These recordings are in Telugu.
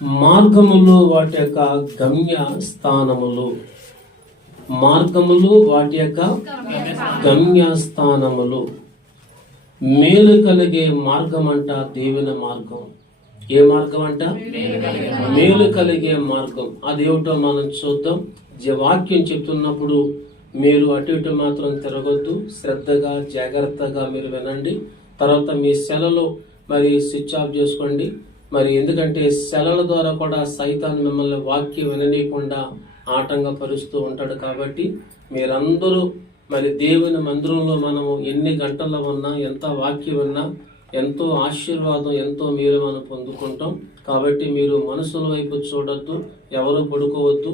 మార్గములు వాటి యొక్క గమ్య స్థానములు. మార్గములు వాటి యొక్క గమ్య స్థానములు. మేలు కలిగే మార్గం అంట దేవుని మార్గం. ఏ మార్గం అంట? మేలు కలిగే మార్గం. అదేమిటో మనం చూద్దాం. వాక్యం చెప్తున్నప్పుడు మీరు అటు ఇటు మాత్రం తిరగొద్దు. శ్రద్ధగా జాగ్రత్తగా మీరు వినండి. తర్వాత మీ సెలలో మరి స్విచ్ ఆఫ్ చేసుకోండి. మరి ఎందుకంటే సెలల ద్వారా కూడా సైతాన్ మిమ్మల్ని వాక్యం విననీయకుండా ఆటంకపరుస్తూ ఉంటాడు. కాబట్టి మీరందరూ మరి దేవుని మందిరంలో మనము ఎన్ని గంటల్లో ఉన్నా, ఎంత వాక్యం విన్నా ఎంతో ఆశీర్వాదం, ఎంతో మేలు మనం పొందుకుంటాం. కాబట్టి మీరు మనసుల వైపు చూడొద్దు, ఎవరు పడుకోవద్దు,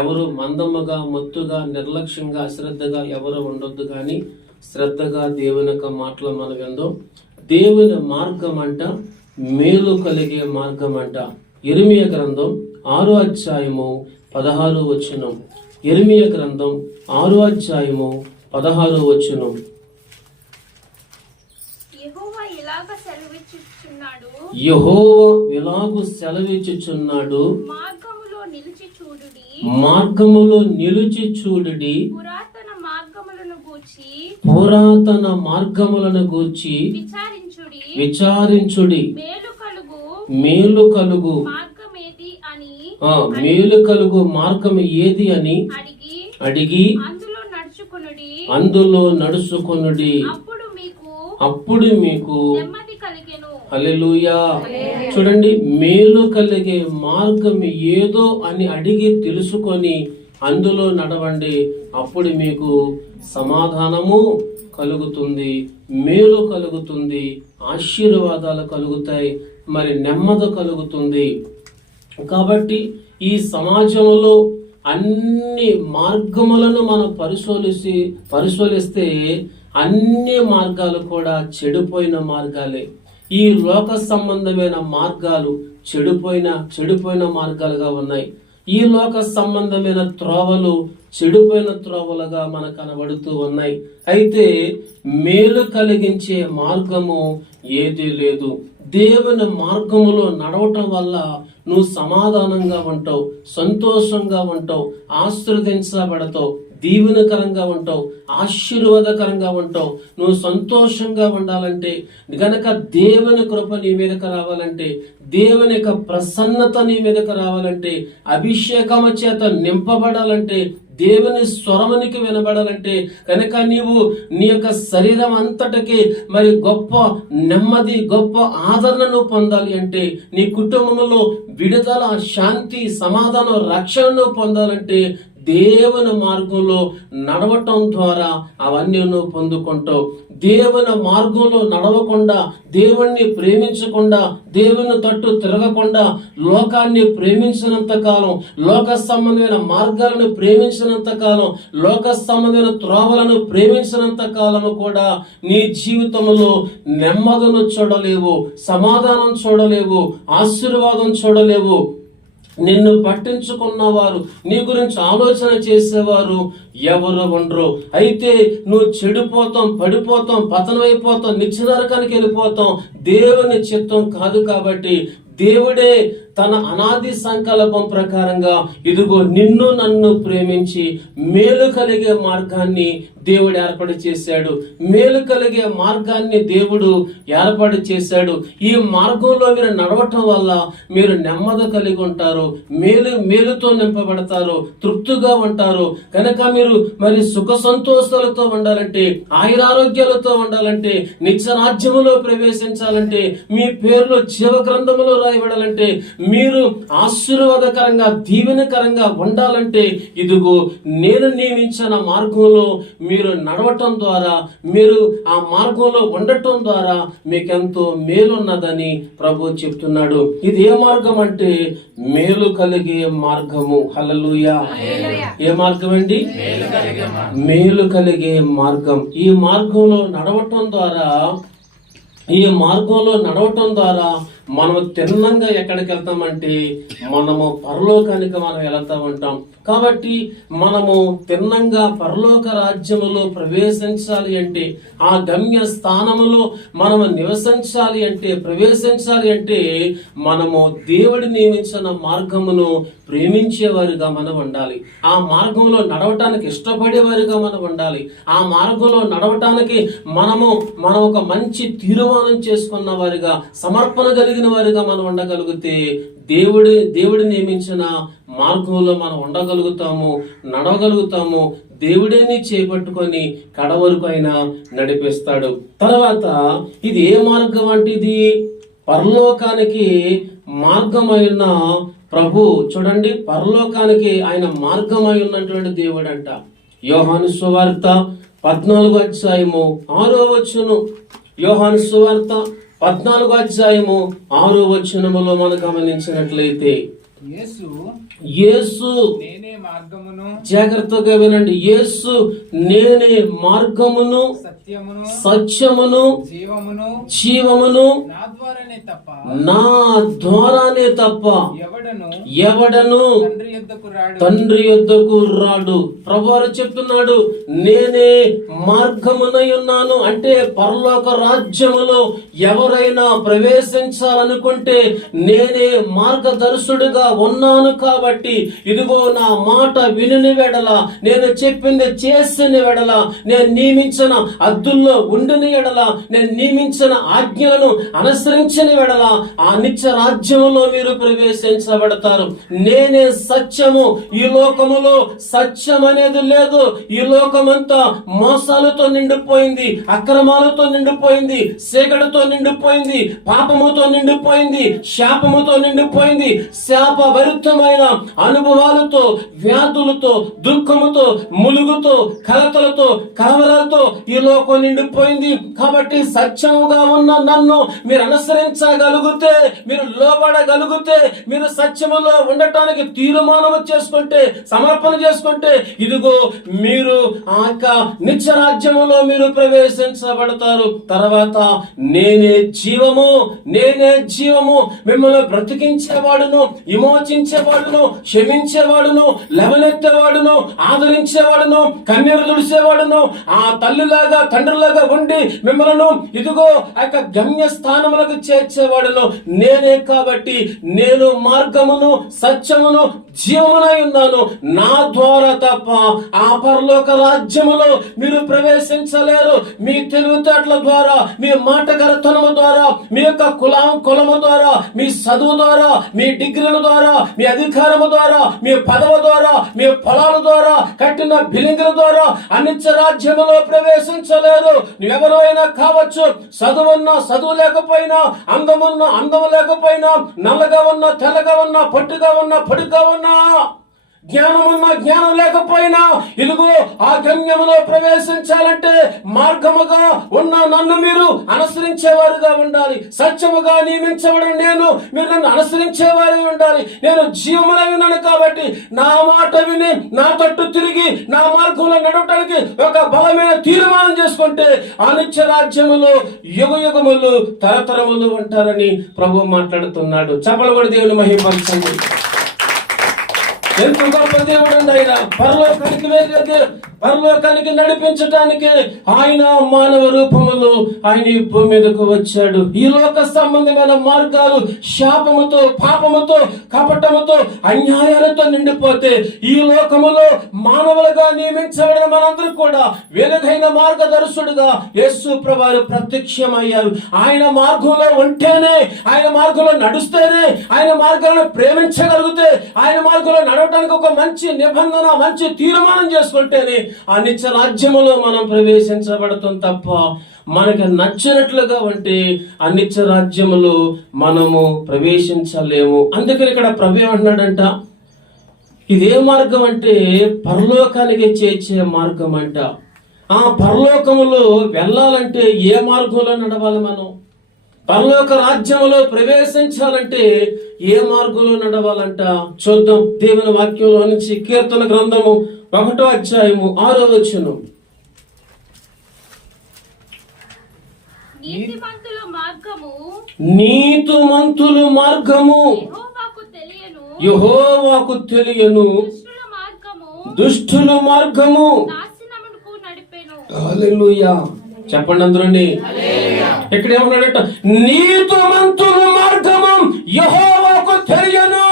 ఎవరు మందముగా, మత్తుగా, నిర్లక్ష్యంగా, అశ్రద్ధగా ఎవరు ఉండొద్దు. కానీ శ్రద్ధగా దేవుని యొక్క మాటలు మనం విందాం. దేవుని మార్గం అంట మేలు కలిగే మార్గం అంట. యిర్మీయా గ్రంథం 6వ అధ్యాయము 16వ వచనం. యిర్మీయా గ్రంథం 6వ అధ్యాయము 16వ వచనం. యెహోవా ఇలాగు సెలవిచ్చుచున్నాడు, మార్గములో నిలిచి చూడుడి, పురాతన మార్గములను గూర్చి విచారించుడి. మేలు కలుగు మార్గం ఏది అని అడిగి అందులో నడుచుకొనుడి. అప్పుడు మీకు హల్లెలూయా. చూడండి, మేలు కలిగే మార్గం ఏదో అని అడిగి తెలుసుకొని అందులో నడవండి. అప్పుడు మీకు సమాధానము కలుగుతుంది, మేలు కలుగుతుంది, ఆశీర్వాదాలు కలుగుతాయి, మరి నెమ్మది కలుగుతుంది. కాబట్టి ఈ సమాజంలో అన్ని మార్గములను మనం పరిశోధిస్తే అన్ని మార్గాలు కూడా చెడిపోయిన మార్గాలే. ఈ లోక సంబంధమైన మార్గాలు చెడిపోయిన మార్గాలుగా ఉన్నాయి. ఈ లోక సంబంధమైన త్రోవలు చెడిపోయిన త్రోవలుగా మనకు కనబడుతూ ఉన్నాయి. అయితే మేలు కలిగించే మార్గము ఏదీ లేదు. దేవుని మార్గములో నడవటం వల్ల నువ్వు సమాధానంగా ఉంటావు, సంతోషంగా ఉంటావు, ఆశీర్వదించబడతావు, దీవెనకరంగా ఉంటావు, ఆశీర్వాదకరంగా ఉంటావు. నువ్వు సంతోషంగా ఉండాలంటే గనక దేవుని కృప నీ మీదకి రావాలంటే, దేవుని యొక్క ప్రసన్నత నీ మీదకి రావాలంటే, అభిషేకము చేత నింపబడాలంటే, దేవుని స్వరమునికి వినబడాలంటే కనుక నీవు నీ యొక్క శరీరం అంతటికి మరి గొప్ప నెమ్మది, గొప్ప ఆదరణను పొందాలి అంటే, నీ కుటుంబంలో విడుదల, శాంతి, సమాధానం, రక్షణను పొందాలంటే దేవుని మార్గంలో నడవటం ద్వారా అవన్నీ నువ్వు పొందుకుంటావు. దేవుని మార్గంలో నడవకుండా, దేవుణ్ణి ప్రేమించకుండా, దేవుని తట్టు తిరగకుండా, లోకాన్ని ప్రేమించినంత కాలం, లోక సంబంధమైన మార్గాలను ప్రేమించినంత కాలం, లోక సంబంధమైన త్రోవలను ప్రేమించినంత కాలము కూడా నీ జీవితంలో నెమ్మదిను చూడలేవు, సమాధానం చూడలేవు, ఆశీర్వాదం చూడలేవు. నిన్ను పట్టించుకున్నవారు, నీ గురించి ఆలోచన చేసేవారు ఎవరు ఉండరు. అయితే నువ్వు చెడిపోతాం, పడిపోతాం, పతనమైపోతాం, నిత్య నరకానికి వెళ్ళిపోతాం. దేవుని చిత్తం కాదు. కాబట్టి దేవుడే తన అనాది సంకల్పం ప్రకారంగా ఇదిగో నిన్ను నన్ను ప్రేమించి మేలు కలిగే మార్గాన్ని దేవుడు ఏర్పాటు చేశాడు. మేలు కలిగే మార్గాన్ని దేవుడు ఏర్పాటు చేశాడు. ఈ మార్గంలో మీరు నడవటం వల్ల మీరు నెమ్మది కలిగి ఉంటారు, మేలుతో నింపబడతారు, తృప్తిగా ఉంటారు. కనుక మీరు మరి సుఖ సంతోషాలతో ఉండాలంటే, ఆయురారోగ్యాలతో ఉండాలంటే, నిత్య రాజ్యములో ప్రవేశించాలంటే, మీ పేర్లు జీవ గ్రంథములో రాయబడాలంటే, మీరు ఆశీర్వాదకరంగా, దీవెనకరంగా ఉండాలంటే ఇదిగో నేను నియమించిన మార్గంలో మీరు నడవటం ద్వారా, మీరు ఆ మార్గంలో ఉండటం ద్వారా మీకెంతో మేలున్నదని ప్రభు చెప్తున్నాడు. ఇది ఏ మార్గం అంటే మేలు కలిగే మార్గము. హల్లెలూయా. ఏ మార్గం అండి? మేలు కలిగే మార్గం. ఈ మార్గంలో నడవటం ద్వారా మనము తిన్నంగా ఎక్కడికి వెళ్తామంటే మనము పరలోకానికి మనం వెళ్తా ఉంటాం. కాబట్టి మనము తిన్నంగా పరలోక రాజ్యములో ప్రవేశించాలి అంటే, ఆ గమ్య స్థానములో మనము ప్రవేశించాలి అంటే మనము దేవుడి నియమించిన మార్గమును ప్రేమించేవారుగా మనం ఉండాలి. ఆ మార్గంలో నడవటానికి ఇష్టపడేవారుగా మనం ఉండాలి. ఆ మార్గంలో నడవటానికి మనం ఒక మంచి తీర్మానం చేసుకున్న వారిగా, సమర్పణ కలిగిన వారిగా మనం ఉండగలిగితే దేవుడి నియమించిన మార్గంలో మనం ఉండగలుగుతాము, నడవగలుగుతాము. దేవుడిని చేపట్టుకొని కడవరకు అయినా నడిపిస్తాడు. తర్వాత ఇది ఏ మార్గం అంటే ఇది పరలోకానికి మార్గమైన ప్రభు. చూడండి, పరలోకానికి ఆయన మార్గమై ఉన్నటువంటి దేవుడు అంట. యోహాను సువార్త 14:6 యోహాను సువార్త 14:6 మనం గమనించినట్లయితే యేసు నేనే మార్గమును, జాగ్రత్తగా వినండి, యేసు నేనే మార్గమును, సత్యమును, జీవమును, నా ద్వారానే తప్ప ఎవడను తండ్రి యొద్దకు రాడు. ప్రభువారు చెప్తున్నాడు, నేనే మార్గమునై ఉన్నాను. అంటే పరలోక రాజ్యములో ఎవరైనా ప్రవేశించాలనుకుంటే నేనే మార్గదర్శుడిగా ఉన్నాను. కాబట్టి ఇదిగో నా మాట వినుని వెడల, నేను చెప్పింది చేసిన వెడల, నేను నియమించిన అద్దుల్లో ఉండిన ఎడల, నేను నియమించిన ఆజ్ఞలను అనుసరించిన వెడల ఆ నిత్య రాజ్యములో మీరు ప్రవేశించబడతారు. నేనే సత్యము. ఈ లోకములో సత్యం అనేది లేదు. ఈ లోకమంతా మోసాలతో నిండిపోయింది, అక్రమాలతో నిండిపోయింది, సేగడతో నిండిపోయింది, పాపముతో నిండిపోయింది, శాపముతో నిండిపోయింది. శాపభరితమైన అనుభవాలతో, వ్యాధులతో, దుఃఖముతో, ములుగుతో, కలతలతో, కలవరాలతో ఈ లోకం నిండిపోయింది. కాబట్టి సత్యముగా ఉన్న నన్ను మీరు అనుసరించగలిగితే, మీరు లోబడగలిగితే, మీరు సత్యములో ఉండటానికి తీర్మానం చేసుకుంటే, సమర్పణ చేసుకుంటే, ఇదిగో మీరు ఆ నిత్య రాజ్యములో మీరు ప్రవేశించబడతారు. తర్వాత నేనే జీవము, మిమ్మల్ని బ్రతికించేవాడును, విమోచించేవాడును, క్షమించేవాడును, లేవనెత్తేవాడును, ఆదరించేవాడును, కన్నీరు తుడిచేవాడును, ఆ తల్లిలాగా తండ్రిలాగా ఉండి మిమ్మల్ని ఇదిగో ఆ గమ్య స్థానములకు చేర్చేవాడును నేనే. కాబట్టి నేను మార్గమును, సత్యమును, జీవమునై ఉన్నాను. నా ద్వారా తప్ప ఆ పరలోక రాజ్యములో మీరు ప్రవేశించలేరు. మీ తెలివితేటల ద్వారా, మీ మాటగరతనము ద్వారా, మీ యొక్క కులము ద్వారా, మీ చదువు ద్వారా, మీ డిగ్రీల ద్వారా, మీ అధికారము ద్వారా, మీ పదవ ద్వారా, మీ పొలాల ద్వారా, కట్టిన బిల్డింగుల ద్వారా అనిత్య రాజ్యములో ప్రవేశించలేరు. నువ్వెవరు అయినా కావచ్చు, చదువున్నా చదువు లేకపోయినా, అందము లేకపోయినా, నల్లగా ఉన్నా, తెల్లగా ఉన్నా, పొట్టుగా ఉన్నా, పొడుగా ఉన్నా, జ్ఞానమున్నా, జ్ఞానం లేకపోయినా, ఇదిగో ఆ గమ్యములో ప్రవేశించాలంటే మార్గముగా ఉన్న నన్ను మీరు అనుసరించేవారుగా ఉండాలి. సత్యముగా నియమించబడిన మీరు నన్ను అనుసరించేవారు ఉండాలి. నేను జీవమునై ఉన్నాను. కాబట్టి నా మాట విని నా తట్టు తిరిగి నా మార్గంలో నడవటానికి ఒక బలమైన తీర్మానం చేసుకుంటే ఆ నిత్య రాజ్యములో యుగములు తరతరములు ఉంటారని ప్రభు మాట్లాడుతున్నాడు. చప్పలు కూడా దేవుని మహిమపరచండి. ఎంత గొప్ప దేవుడు అండి ఆయన. పరలోకానికి నడిపించటానికి ఆయన మానవ రూపములో ఆయన ఈ భూమి మీదకు వచ్చాడు. ఈ లోక సంబంధమైన మార్గాలు శాపముతో, పాపముతో, కపటముతో, అన్యాయాలతో నిండిపోతే ఈ లోకములో మానవులుగా నియమించబడిన మనందరూ కూడా వెలుగైన మార్గదర్శుడుగా యేసు ప్రభువు ప్రత్యక్షమయ్యారు. ఆయన మార్గంలో ఉంటేనే, ఆయన మార్గంలో నడుస్తేనే, ఆయన మార్గాలను ప్రేమించగలిగితే, ఆయన మార్గంలో నడవటానికి ఒక మంచి నిబంధన, మంచి తీర్మానం చేసుకుంటేనే ఆ నిత్య రాజ్యములో మనం ప్రవేశించబడతాం. తప్ప మనకి నచ్చినట్లుగా ఉంటే ఆ నిత్య రాజ్యములో మనము ప్రవేశించలేము. అందుకని ఇక్కడ ప్రభు ఏమంటున్నాడంట, ఇదే మార్గం అంటే పరలోకానికి చేర్చే మార్గం అంట. ఆ పరలోకములో వెళ్ళాలంటే ఏ మార్గంలో నడవాలి? మనం పరలోక రాజ్యములో ప్రవేశించాలంటే ఏ మార్గంలో నడవాలంట చూద్దాం. దేవుని వాక్యంలో నుంచి కీర్తన గ్రంథము 1:6 నీతిమంతుల మార్గము నీతిమంతుల మార్గము యెహోవాకు తెలియను, దుష్టుల మార్గము హల్లెలూయా. చెప్పండి అందరండి. ఇక్కడ ఏమన్నాడట? నీతిమంతుల మార్గము యెహోవాకు తెలియను.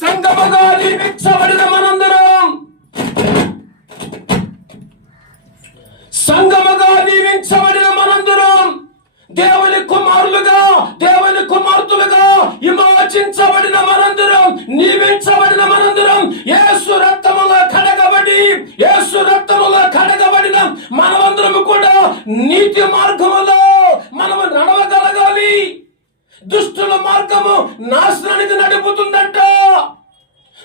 సంగముగా నియమించబడిన మనందరం, సంగముగా నియమించబడిన మనందరం, దేవుని కుమారులుగా, దేవుని కుమార్తెలుగా విమోచించబడిన మనందరం, నియమించబడిన మనందరం, యేసు రక్తములో కడగబడి, యేసు రక్తములో కడగబడిన మనమందరం కూడా నీతి మార్గములో మనము నడవగలగాలి. దుష్టుల మార్గము నాశనానికి నడుపుతుందంట.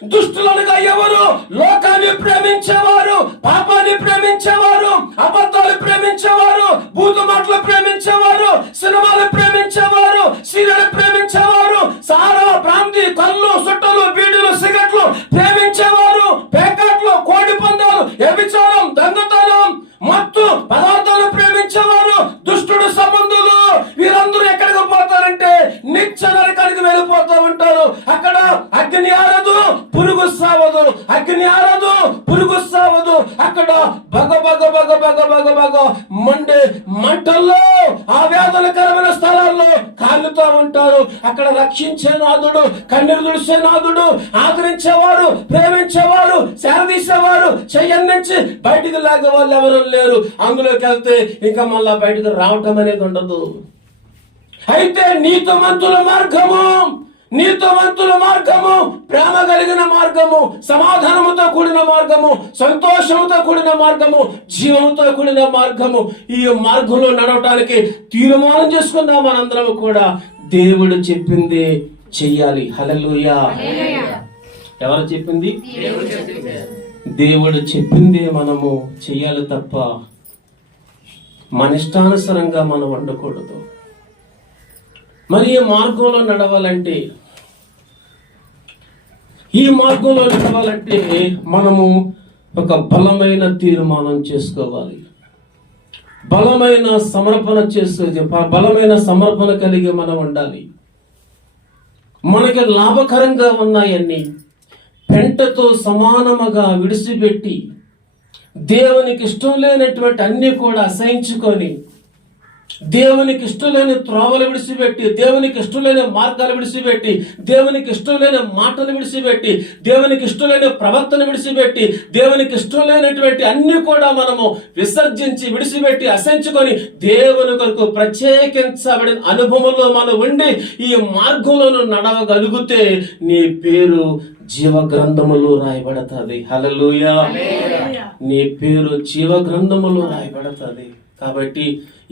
దుష్టులనుగా ఎవరు? లోకాన్ని ప్రేమించేవారు, పాపాన్ని ప్రేమించేవారు, అబద్ధాలు ప్రేమించేవారు, బూతు మాటలు ప్రేమించేవారు, సినిమాలు ప్రేమించేవారు, సీరియల్ ప్రేమించేవారు, సారా, బ్రాంతి, కళ్ళు, సుట్టలు, బీడీలు, సిగరెట్లు ప్రేమించేవారు, పేకాట్లు, కోడి పందాలు, వ్యభిచారం, దొంగతనం, మత్తు పదార్థాలు ప్రేమించేవారు, దుష్టుడు సంబంధులు, వీరందరూ ఎక్కడికి పోతారంటే నిత్య నరకానికి వెళ్ళిపోతూ ఉంటారు. అక్కడ అగ్ని ఆరదు, పురుగు సావదు, అగ్ని ఆరదు, పురుగు సావదు. అక్కడ బగ బగ బగ బగ బగ బగ మండే మంటల్లో, ఆ వేదనకరమైన స్థలాల్లో కాలుతూ ఉంటారు. అక్కడ రక్షించే నాదుడు, కన్నీరు తుడిచే నాదుడు, ఆదరించేవారు, ప్రేమించేవారు, సేరదీసేవారు, చెయ్యందించి బయటికి లాగే వాళ్ళు ఎవరు లేరు. అందులోకి వెళ్తే ఇంకా మళ్ళా బయటకు రావటం అనేది ఉండదు. అయితే నీతిమంతుల మార్గము, నీతిమంతుల మార్గము ప్రేమ కలిగిన మార్గము, సమాధానముతో కూడిన మార్గము, సంతోషముతో కూడిన మార్గము, జీవంతో కూడిన మార్గము. ఈ మార్గంలో నడవటానికి తీర్మానం చేసుకుందాం మనందరం కూడా. దేవుడు చెప్పింది చెయ్యాలి. హల్లెలూయా. ఎవరు చెప్పింది? దేవుడు చెప్పింది మనము చెయ్యాలి తప్ప మన ఇష్టానుసారంగా మనం వండకూడదు. మరి ఈ మార్గంలో నడవాలంటే, ఈ మార్గంలో నడవాలంటే మనము ఒక బలమైన తీర్మానం చేసుకోవాలి. బలమైన సమర్పణ కలిగి మనం ఉండాలి. మనకి లాభకరంగా ఉన్నాయన్నీ పెంటతో సమానముగా విడిచిపెట్టి, దేవునికి ఇష్టం లేనటువంటి అన్ని కూడా అసహించుకొని, దేవునికి ఇష్టం లేని త్రోవలు విడిచిపెట్టి, దేవునికి ఇష్టం లేని మార్గాలు విడిచిపెట్టి, దేవునికి ఇష్టం లేని మాటలు విడిచిపెట్టి, దేవునికి ఇష్టం లేని ప్రవర్తన విడిచిపెట్టి, దేవునికి ఇష్టం లేనటువంటి అన్ని కూడా మనము విసర్జించి, విడిచిపెట్టి, అసహించుకొని దేవుని కొరకు ప్రత్యేకించబడిన అనుభవంలో మనం ఉండి ఈ మార్గంలో నడవగలిగితే నీ పేరు జీవ గ్రంథములో రాయబడతాది. హల్లెలూయా. నీ పేరు జీవ గ్రంథములో రాయబడతాది. కాబట్టి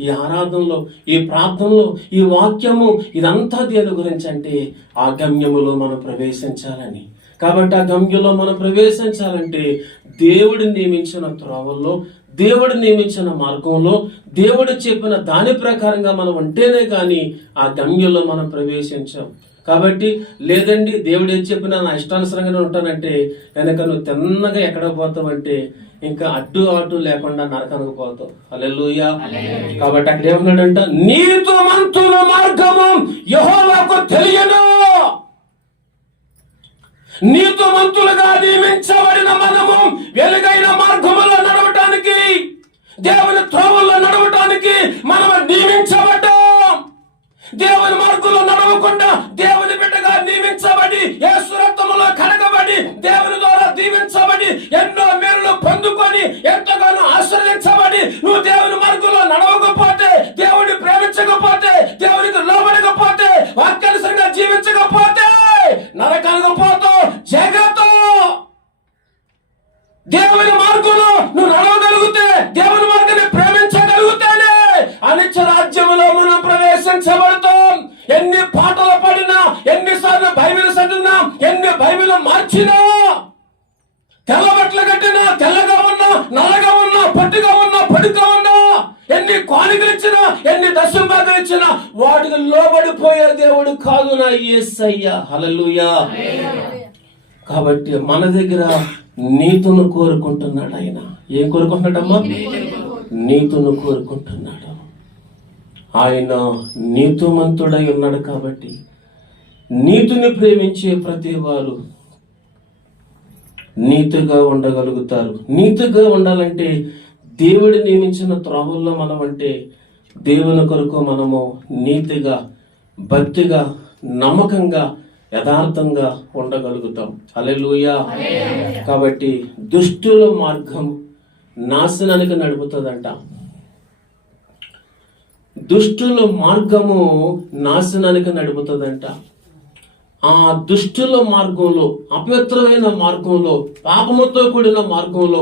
ఈ ఆరాధనలో, ఈ ప్రార్థనలో, ఈ వాక్యము ఇదంతా దేని గురించి అంటే ఆ గమ్యములో మనం ప్రవేశించాలని. కాబట్టి ఆ గమ్యంలో మనం ప్రవేశించాలంటే దేవుడు నియమించిన త్రోవల్లో, దేవుడు నియమించిన మార్గంలో, దేవుడు చెప్పిన దాని ప్రకారంగా మనం ఉంటేనే కానీ ఆ గమ్యంలో మనం ప్రవేశించాం. కాబట్టి లేదండి దేవుడు ఏం చెప్పినా నా ఇష్టానుసరంగానే ఉంటానంటే కనుక నువ్వు తిన్నగా ఎక్కడ పోతావంటే ఇంకా అడ్డు లేకుండా నరకానికి పోతావు. హల్లెలూయా. కాబట్టి అక్కడ ఏమన్నాడంట? నీతిమంతుల మార్గము యెహోవాకు తెలియను. నీతిమంతులుగా నియమించబడిన మనము వెలుగైన మార్గములో నడవటానికి, దేవుని త్రోవల్లో నడవటానికి మనం నియమించబడ్డాం. దేవుని మార్గంలో నడవకుండా దేవుని బిడ్డగా నియమించబడి, యేసు రక్తములో కడగబడి, దేవుని ద్వారా దీవించబడి, ఎన్నో మేలులు పొందుకొని, ఎంతగానో ఆశ్రయించబడి, నువ్వు దేవుని మార్గంలో నడవకపోతే, దేవుని ప్రేమించకపోతే, దేవునికి లోబడకపోతే, వాక్యానుసారంగా జీవించకపోతే నరకానికి పోతావు. జగత్తు దేవుని మార్గంలో నువ్వు నడవగలిగితే, దేవుని మార్గాన్ని ప్రేమించగలిగితేనే అనిత్య రాజ్యములో మనం ప్రవేశించబడతాం. ఎన్ని పాటలు పడినా, ఎన్నిసార్లు బైబిల్ చదివినా, ఎన్ని బైబిల్ మార్చినా, తెల్ల బట్టలు కట్టినా, తెల్లగా ఉన్నా, నల్లగా ఉన్నా, పట్టుగా ఉన్నా, పడుగా ఉన్నా, ఎన్ని కానుకలు ఇచ్చినా, ఎన్ని దశంభాగాలు ఇచ్చినా వాటికి లోబడిపోయే దేవుడు కాదు నా యేసయ్య. హల్లెలూయా. కాబట్టి మన దగ్గర నీతిని కోరుకుంటున్నాడు ఆయన. ఏం కోరుకుంటున్నాడమ్మా? నీతిని కోరుకుంటున్నాడు. ఆయన నీతిమంతుడై ఉన్నాడు కాబట్టి నీతిని ప్రేమించే ప్రతి వారు నీతిగా ఉండగలుగుతారు. నీతిగా ఉండాలంటే దేవుడు నియమించిన త్రోవల్లో మనం అంటే దేవుని కొరకు మనము నీతిగా, భక్తిగా, నమ్మకంగా, యథార్థంగా ఉండగలుగుతాం. హల్లెలూయా. కాబట్టి దుష్టుల మార్గం నాశనానికి నడుపుతుందంట. దుష్టుల మార్గము నాశనానికి నడుపుతుందంట. ఆ దుష్టుల మార్గంలో, అపవిత్రమైన మార్గంలో, పాపముతో కూడిన మార్గంలో,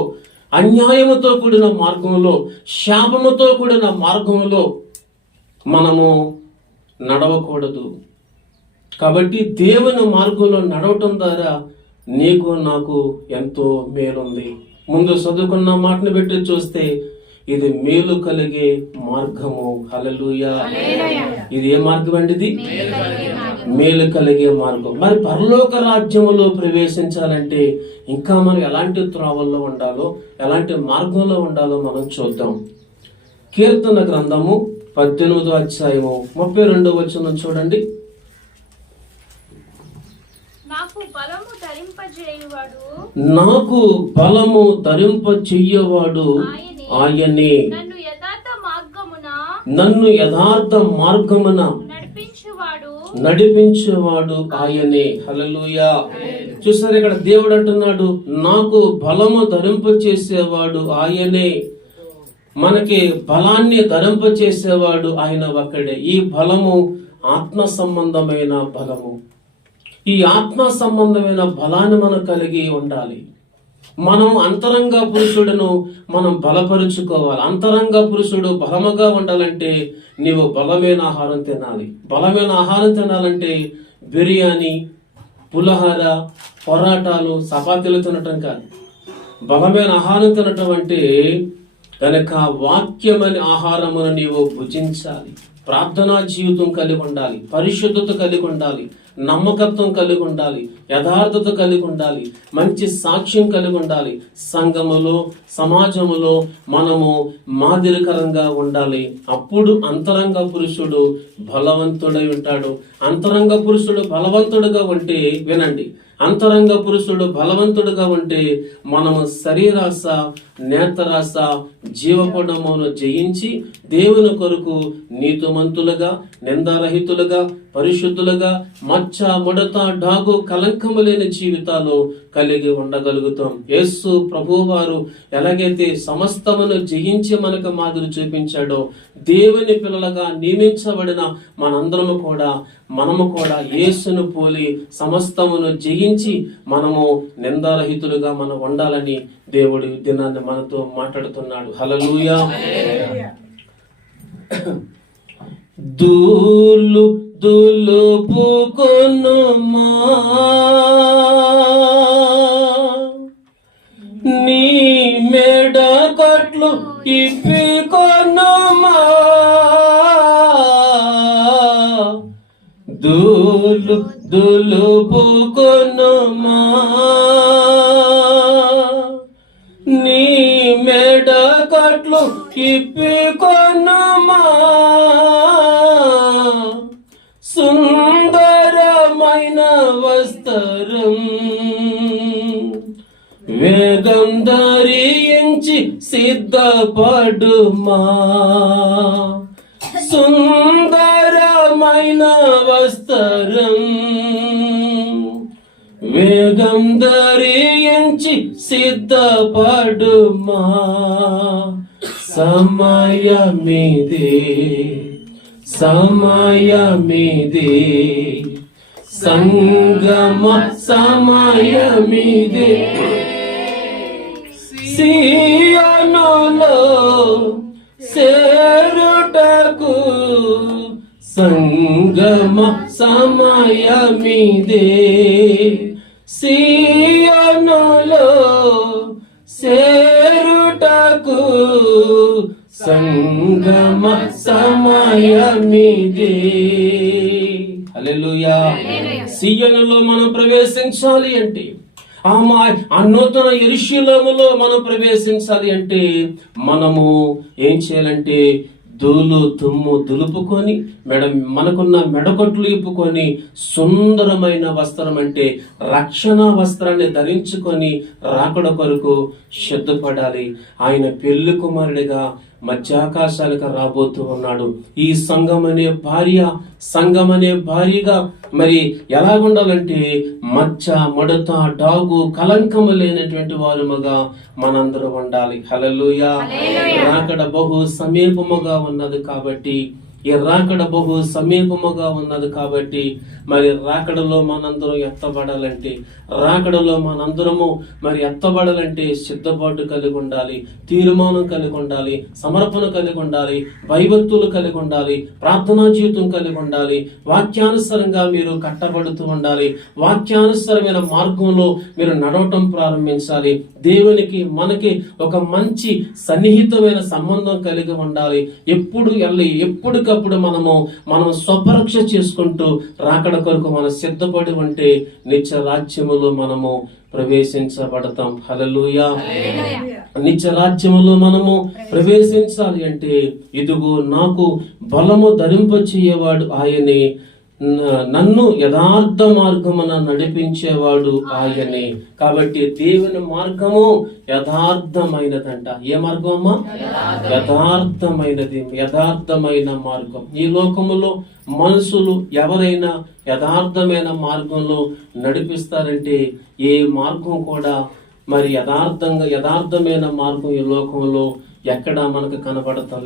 అన్యాయముతో కూడిన మార్గంలో, శాపముతో కూడిన మార్గంలో మనము నడవకూడదు. కాబట్టి దేవుని మార్గంలో నడవటం ద్వారా నీకు నాకు ఎంతో మేలుంది. ముందు చదువుకున్న మాటను పెట్టి చూస్తే ఇది మేలు కలిగే మార్గము. హల్లెలూయా. ఇది ఏ మార్గం అండి? ఇది మేలు కలిగే మార్గం. మరి పరలోక రాజ్యములో ప్రవేశించాలంటే ఇంకా మనం ఎలాంటి త్రోవల్లో ఉండాలో, ఎలాంటి మార్గంలో ఉండాలో మనం చూద్దాం. కీర్తన గ్రంథము 18వ అధ్యాయము 32వ వచనం చూడండి. నాకు బలము ధరింపచేయువాడు ఆయనే. నన్ను యథార్థ మార్గమున నడిపించేవాడు ఆయనే. హల్లెలూయా. చూసారు, ఇక్కడ దేవుడు అంటున్నాడు, నాకు బలము ధరింపచేసేవాడు ఆయనే. మనకి బలాన్ని ధరింపచేసేవాడు ఆయన ఒక్కడే. ఈ బలము ఆత్మ సంబంధమైన బలము. ఈ ఆత్మ సంబంధమైన బలాన్ని మనం కలిగి ఉండాలి. మనం అంతరంగ పురుషుడును మనం బలపరుచుకోవాలి. అంతరంగ పురుషుడు బలముగా ఉండాలంటే నీవు బలమైన ఆహారం తినాలి. బలమైన ఆహారం తినాలంటే బిర్యానీ, పులిహోర, పొరాటాలు, చపాతీలు తినటం కాదు. బలమైన ఆహారం తినటం అంటే కనుక వాక్యమని ఆహారమును నీవు భుజించాలి. ప్రార్థనా జీవితం కలిగి ఉండాలి, పరిశుద్ధత కలిగి ఉండాలి, నమ్మకత్వం కలిగి ఉండాలి, యథార్థత కలిగి ఉండాలి, మంచి సాక్ష్యం కలిగి ఉండాలి. సంఘములో, సమాజములో మనము మాదిరికరంగా ఉండాలి. అప్పుడు అంతరంగ పురుషుడు బలవంతుడై ఉంటాడు. అంతరంగ పురుషుడు బలవంతుడుగా ఉంటే, వినండి, అంతరంగ పురుషుడు బలవంతుడుగా ఉంటే మనము శరీరాశ, నేత్రాశ, జీవపడమును జయించి దేవుని కొరకు నీతిమంతులుగా, నిందారహితులుగా, పరిశుద్ధులుగా, మచ్చ, ముడత, డాగు, కలంకము లేని జీవితాలు కలిగి ఉండగలుగుతాం. యేసు ప్రభువారు ఎలాగైతే సమస్తమును జయించి మనకు మాదిరి చూపించాడో, దేవుని పిల్లలుగా నియమించబడిన మనము కూడా యేసును పోలి సమస్తమును జయించి మనము నిందారహితులుగా మనం ఉండాలని దేవుడు దినాన్ని మనతో మాట్లాడుతున్నాడు. హల్లెలూయా. దులుపుకొనుమా నీ మెడ కట్లు ఇప్పికొనుమా, దులుపుకొనుమా నీ మెడ కట్లు ఇప్పికొనుమా, సుందరమైన వస్త్రం వేగం ధరించి సిద్ధపడుమా, సుందరమైన వస్త్రం వేగం ధరించి సిద్ధపడుమా, సమయమిదే సమయమిదే సంగమ సమయమిదే, సియోనులో సేరుటకు సంగమ సమయమిదే, సియోనులో సేరుటకు సంగమ సమయమిదే. హల్లెలూయా. సియోనులో మనం ప్రవేశించాలి అంటే, ఆ నూతన యెరూషలేములో మనం ప్రవేశించాలి అంటే మనము ఏం చేయాలంటే ధూళి దుమ్ము దులుపుకొని మనకున్న మెడకొట్లు ఇప్పుకొని సుందరమైన వస్త్రం అంటే రక్షణ వస్త్రాన్ని ధరించుకొని రాకడ కొరకు సిద్ధపడాలి. ఆయన పెళ్లి కుమారుడిగా మధ్యాకాశాలకు రాబోతూ ఉన్నాడు. ఈ సంఘం అనే భార్యగా మరి ఎలా ఉండాలంటే మచ్చ మడత డాగు కలంకము లేనటువంటి వారుముగా మనందరూ ఉండాలి. హల్లెలూయా. రాకడ బహు సమీపముగా ఉన్నది కాబట్టి మరి రాకడలో మనందరం ఎత్తబడాలంటే సిద్ధపాటు కలిగి ఉండాలి, తీర్మానం కలిగి ఉండాలి, సమర్పణ కలిగి ఉండాలి, భయభక్తులు కలిగి ఉండాలి, ప్రార్థనా జీవితం కలిగి ఉండాలి, వాక్యానుసారంగా మీరు కట్టబడుతూ ఉండాలి, వాక్యానుసారమైన మార్గంలో మీరు నడవటం ప్రారంభించాలి. దేవునికి మనకి ఒక మంచి సన్నిహితమైన సంబంధం కలిగి ఉండాలి. ఎప్పటికప్పుడు మనం స్వపరీక్ష చేసుకుంటూ రాకడ కొరకు మనం సిద్ధపడి ఉంటే నిత్య రాజ్యములో మనము ప్రవేశించబడతాం. హల్లెలూయా. నిత్య రాజ్యములో మనము ప్రవేశించాలి అంటే ఇదిగో నాకు బలము ధరింపచేయవాడు ఆయనే, నన్ను యథార్థ మార్గమున నడిపించేవాడు ఆయనే. కాబట్టి దేవుని మార్గము యథార్థమైనదంట. ఏ మార్గం అమ్మా? యథార్థమైన మార్గం. ఈ లోకములో మనుషులు ఎవరైనా యథార్థమైన మార్గంలో నడిపిస్తారంటే ఏ మార్గం కూడా మరి యథార్థమైన మార్గం ఈ లోకంలో ఎక్కడ మనకు కనబడటం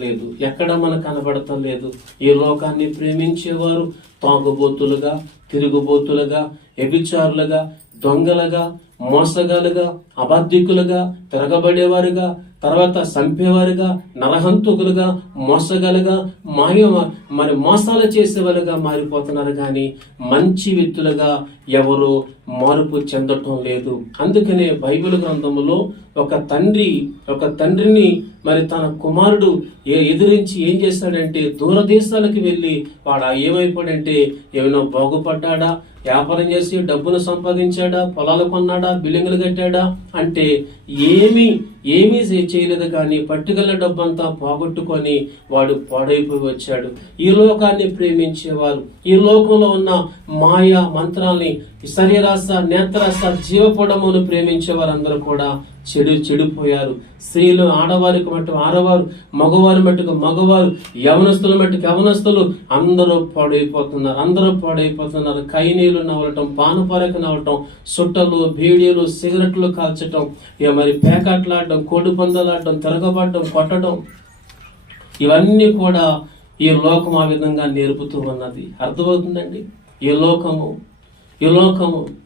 లేదు. ఈ లోకాన్ని ప్రేమించేవారు తాగుబోతులుగా, తిరుగుబోతులుగా, వ్యభిచారులుగా, దొంగలుగా, మోసగాలుగా, అబద్ధికులుగా, తిరగబడేవారుగా, తర్వాత సంపేవారుగా, నరహంతకులుగా, మోసగాలుగా, మోసాలు చేసేవారుగా మారిపోతున్నారు. కానీ మంచి వ్యక్తులుగా ఎవరు మార్పు చెందటం లేదు. అందుకనే బైబిల్ గ్రంథములో ఒక తండ్రిని మరి తన కుమారుడు ఎదిరించి ఏం చేశాడంటే దూరదేశాలకు వెళ్ళి వాడు ఏమైపోయాడంటే ఏమైనా బాగుపడ్డా, వ్యాపారం చేసి డబ్బును సంపాదించాడా, పొలాలు కొన్నాడా, బిల్డింగులు కట్టాడా అంటే ఏమీ చేయలేదు. కానీ పట్టుకెళ్ళ డబ్బంతా పోగొట్టుకొని వాడు పాడైపోయి వచ్చాడు. ఈ లోకాన్ని ప్రేమించేవారు, ఈ లోకంలో ఉన్న మాయా మంత్రాల్ని, శరీరాశ, నేత్రాశ, జీవపడమును ప్రేమించేవారు అందరూ కూడా చెడిపోయారు. స్త్రీలు ఆడవారికి మట్టుకు ఆడవారు, మగవారి మట్టుకు మగవారు, యవనస్తుల మట్టుకు యవనస్తులు అందరూ పాడైపోతున్నారు. కైనీలు నవ్వటం, పానపరక నవ్వటం, సుట్టలు, బీడీలు, సిగరెట్లు కాల్చటం, మరి పేకాట్లాడటం, కోడి పందాలాడటం, తిరగబడటం, కొట్టడం, ఇవన్నీ కూడా ఈ లోకం ఆ విధంగా నేర్పుతూ ఉన్నది. అర్థమవుతుందండి? ఈ లోకము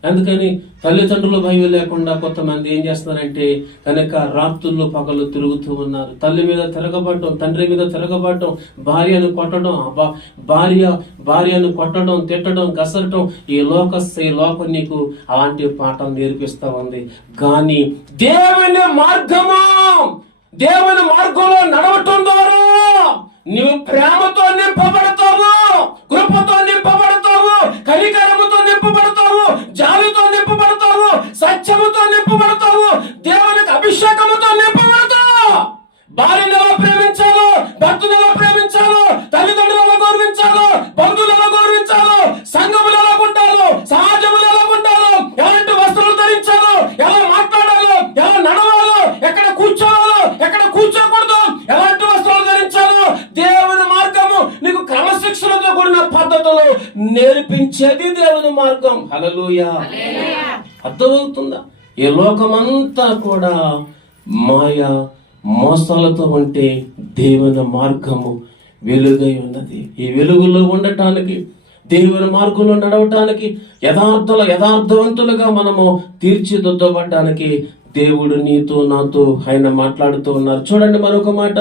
అందుకని తల్లిదండ్రుల భయం లేకుండా కొంతమంది ఏం చేస్తున్నారంటే కనుక రాత్రుల్లో పగలు తిరుగుతూ ఉన్నారు. తల్లి మీద తిరగబడటం, తండ్రి మీద తిరగబడటం, భార్యను కొట్టడం, తిట్టడం, గసరటం, ఈ లోకం నీకు అలాంటి పాఠం నేర్పిస్తా ఉంది. కానీ దేవుని మార్గంలో నడవటం ద్వారా నువ్వు ప్రేమతో నింపబడతావు, కృపతో నింపబడతావు, కనికరముతో నింపబడతావు, జాలితో నింపబడతావు, సత్యముతో నింపబడతావు, దేవునికి అభిషేకముతో నింపబడతావు. భార్యను ఎలా ప్రేమించాలో, భర్తను ఎలా ప్రేమించాలో, తల్లిదండ్రులు ఎలా గౌరవించాలో, బంధువులు ఎలా గౌరవించాలో, సంఘములు ఎలా ఉండాలో, సమాజములు ఎలా ఉండాలో, ఎలాంటి వస్త్రాలు ధరించాలో, ఎలా మాట్లాడాలో, ఎలా నడవాలో, ఎక్కడ కూర్చోవాలో, ఎక్కడ కూర్చోకూడదు, ఎలాంటి వస్త్రాలు ధరించాలో, దేవుని మార్గము నీకు క్రమశిక్షణతో కూడిన పద్ధతులు నేర్పించేది దేవుని మార్గం. హల్లెలూయా. అర్థమవుతుందా? ఈ లోకమంతా కూడా మాయా మోసాలతో ఉంటే దేవుని మార్గము వెలుగై ఉన్నది. ఈ వెలుగులో ఉండటానికి, దేవుని మార్గంలో నడవటానికి, యథార్థవంతులుగా మనము తీర్చిదిద్దబడటానికి దేవుడు నీతో నాతో ఆయన మాట్లాడుతూ ఉన్నారు. చూడండి మరొక మాట,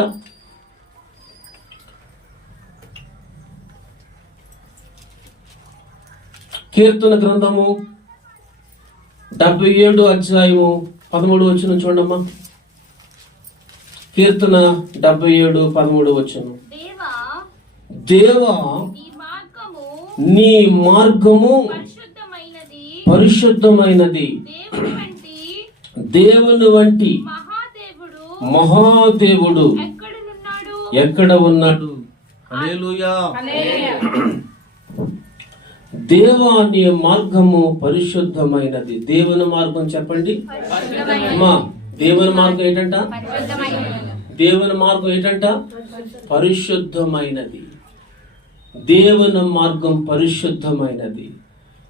కీర్తన గ్రంథము 77 అధ్యాయము 13 వచనం చూడమ్మా. కీర్తన 77:13 వచనం. దేవా నీ మార్గము పరిశుద్ధమైనది, దేవుని వంటి మహాదేవుడు ఎక్కడ ఉన్నాడు? హల్లెలూయా. దేవా నీ మార్గము పరిశుద్ధమైనది. దేవుని మార్గం చెప్పండి అమ్మా. దేవుని మార్గం ఏంటంట? దేవుని మార్గం ఏంటంట? పరిశుద్ధమైనది. దేవుని మార్గం పరిశుద్ధమైనది.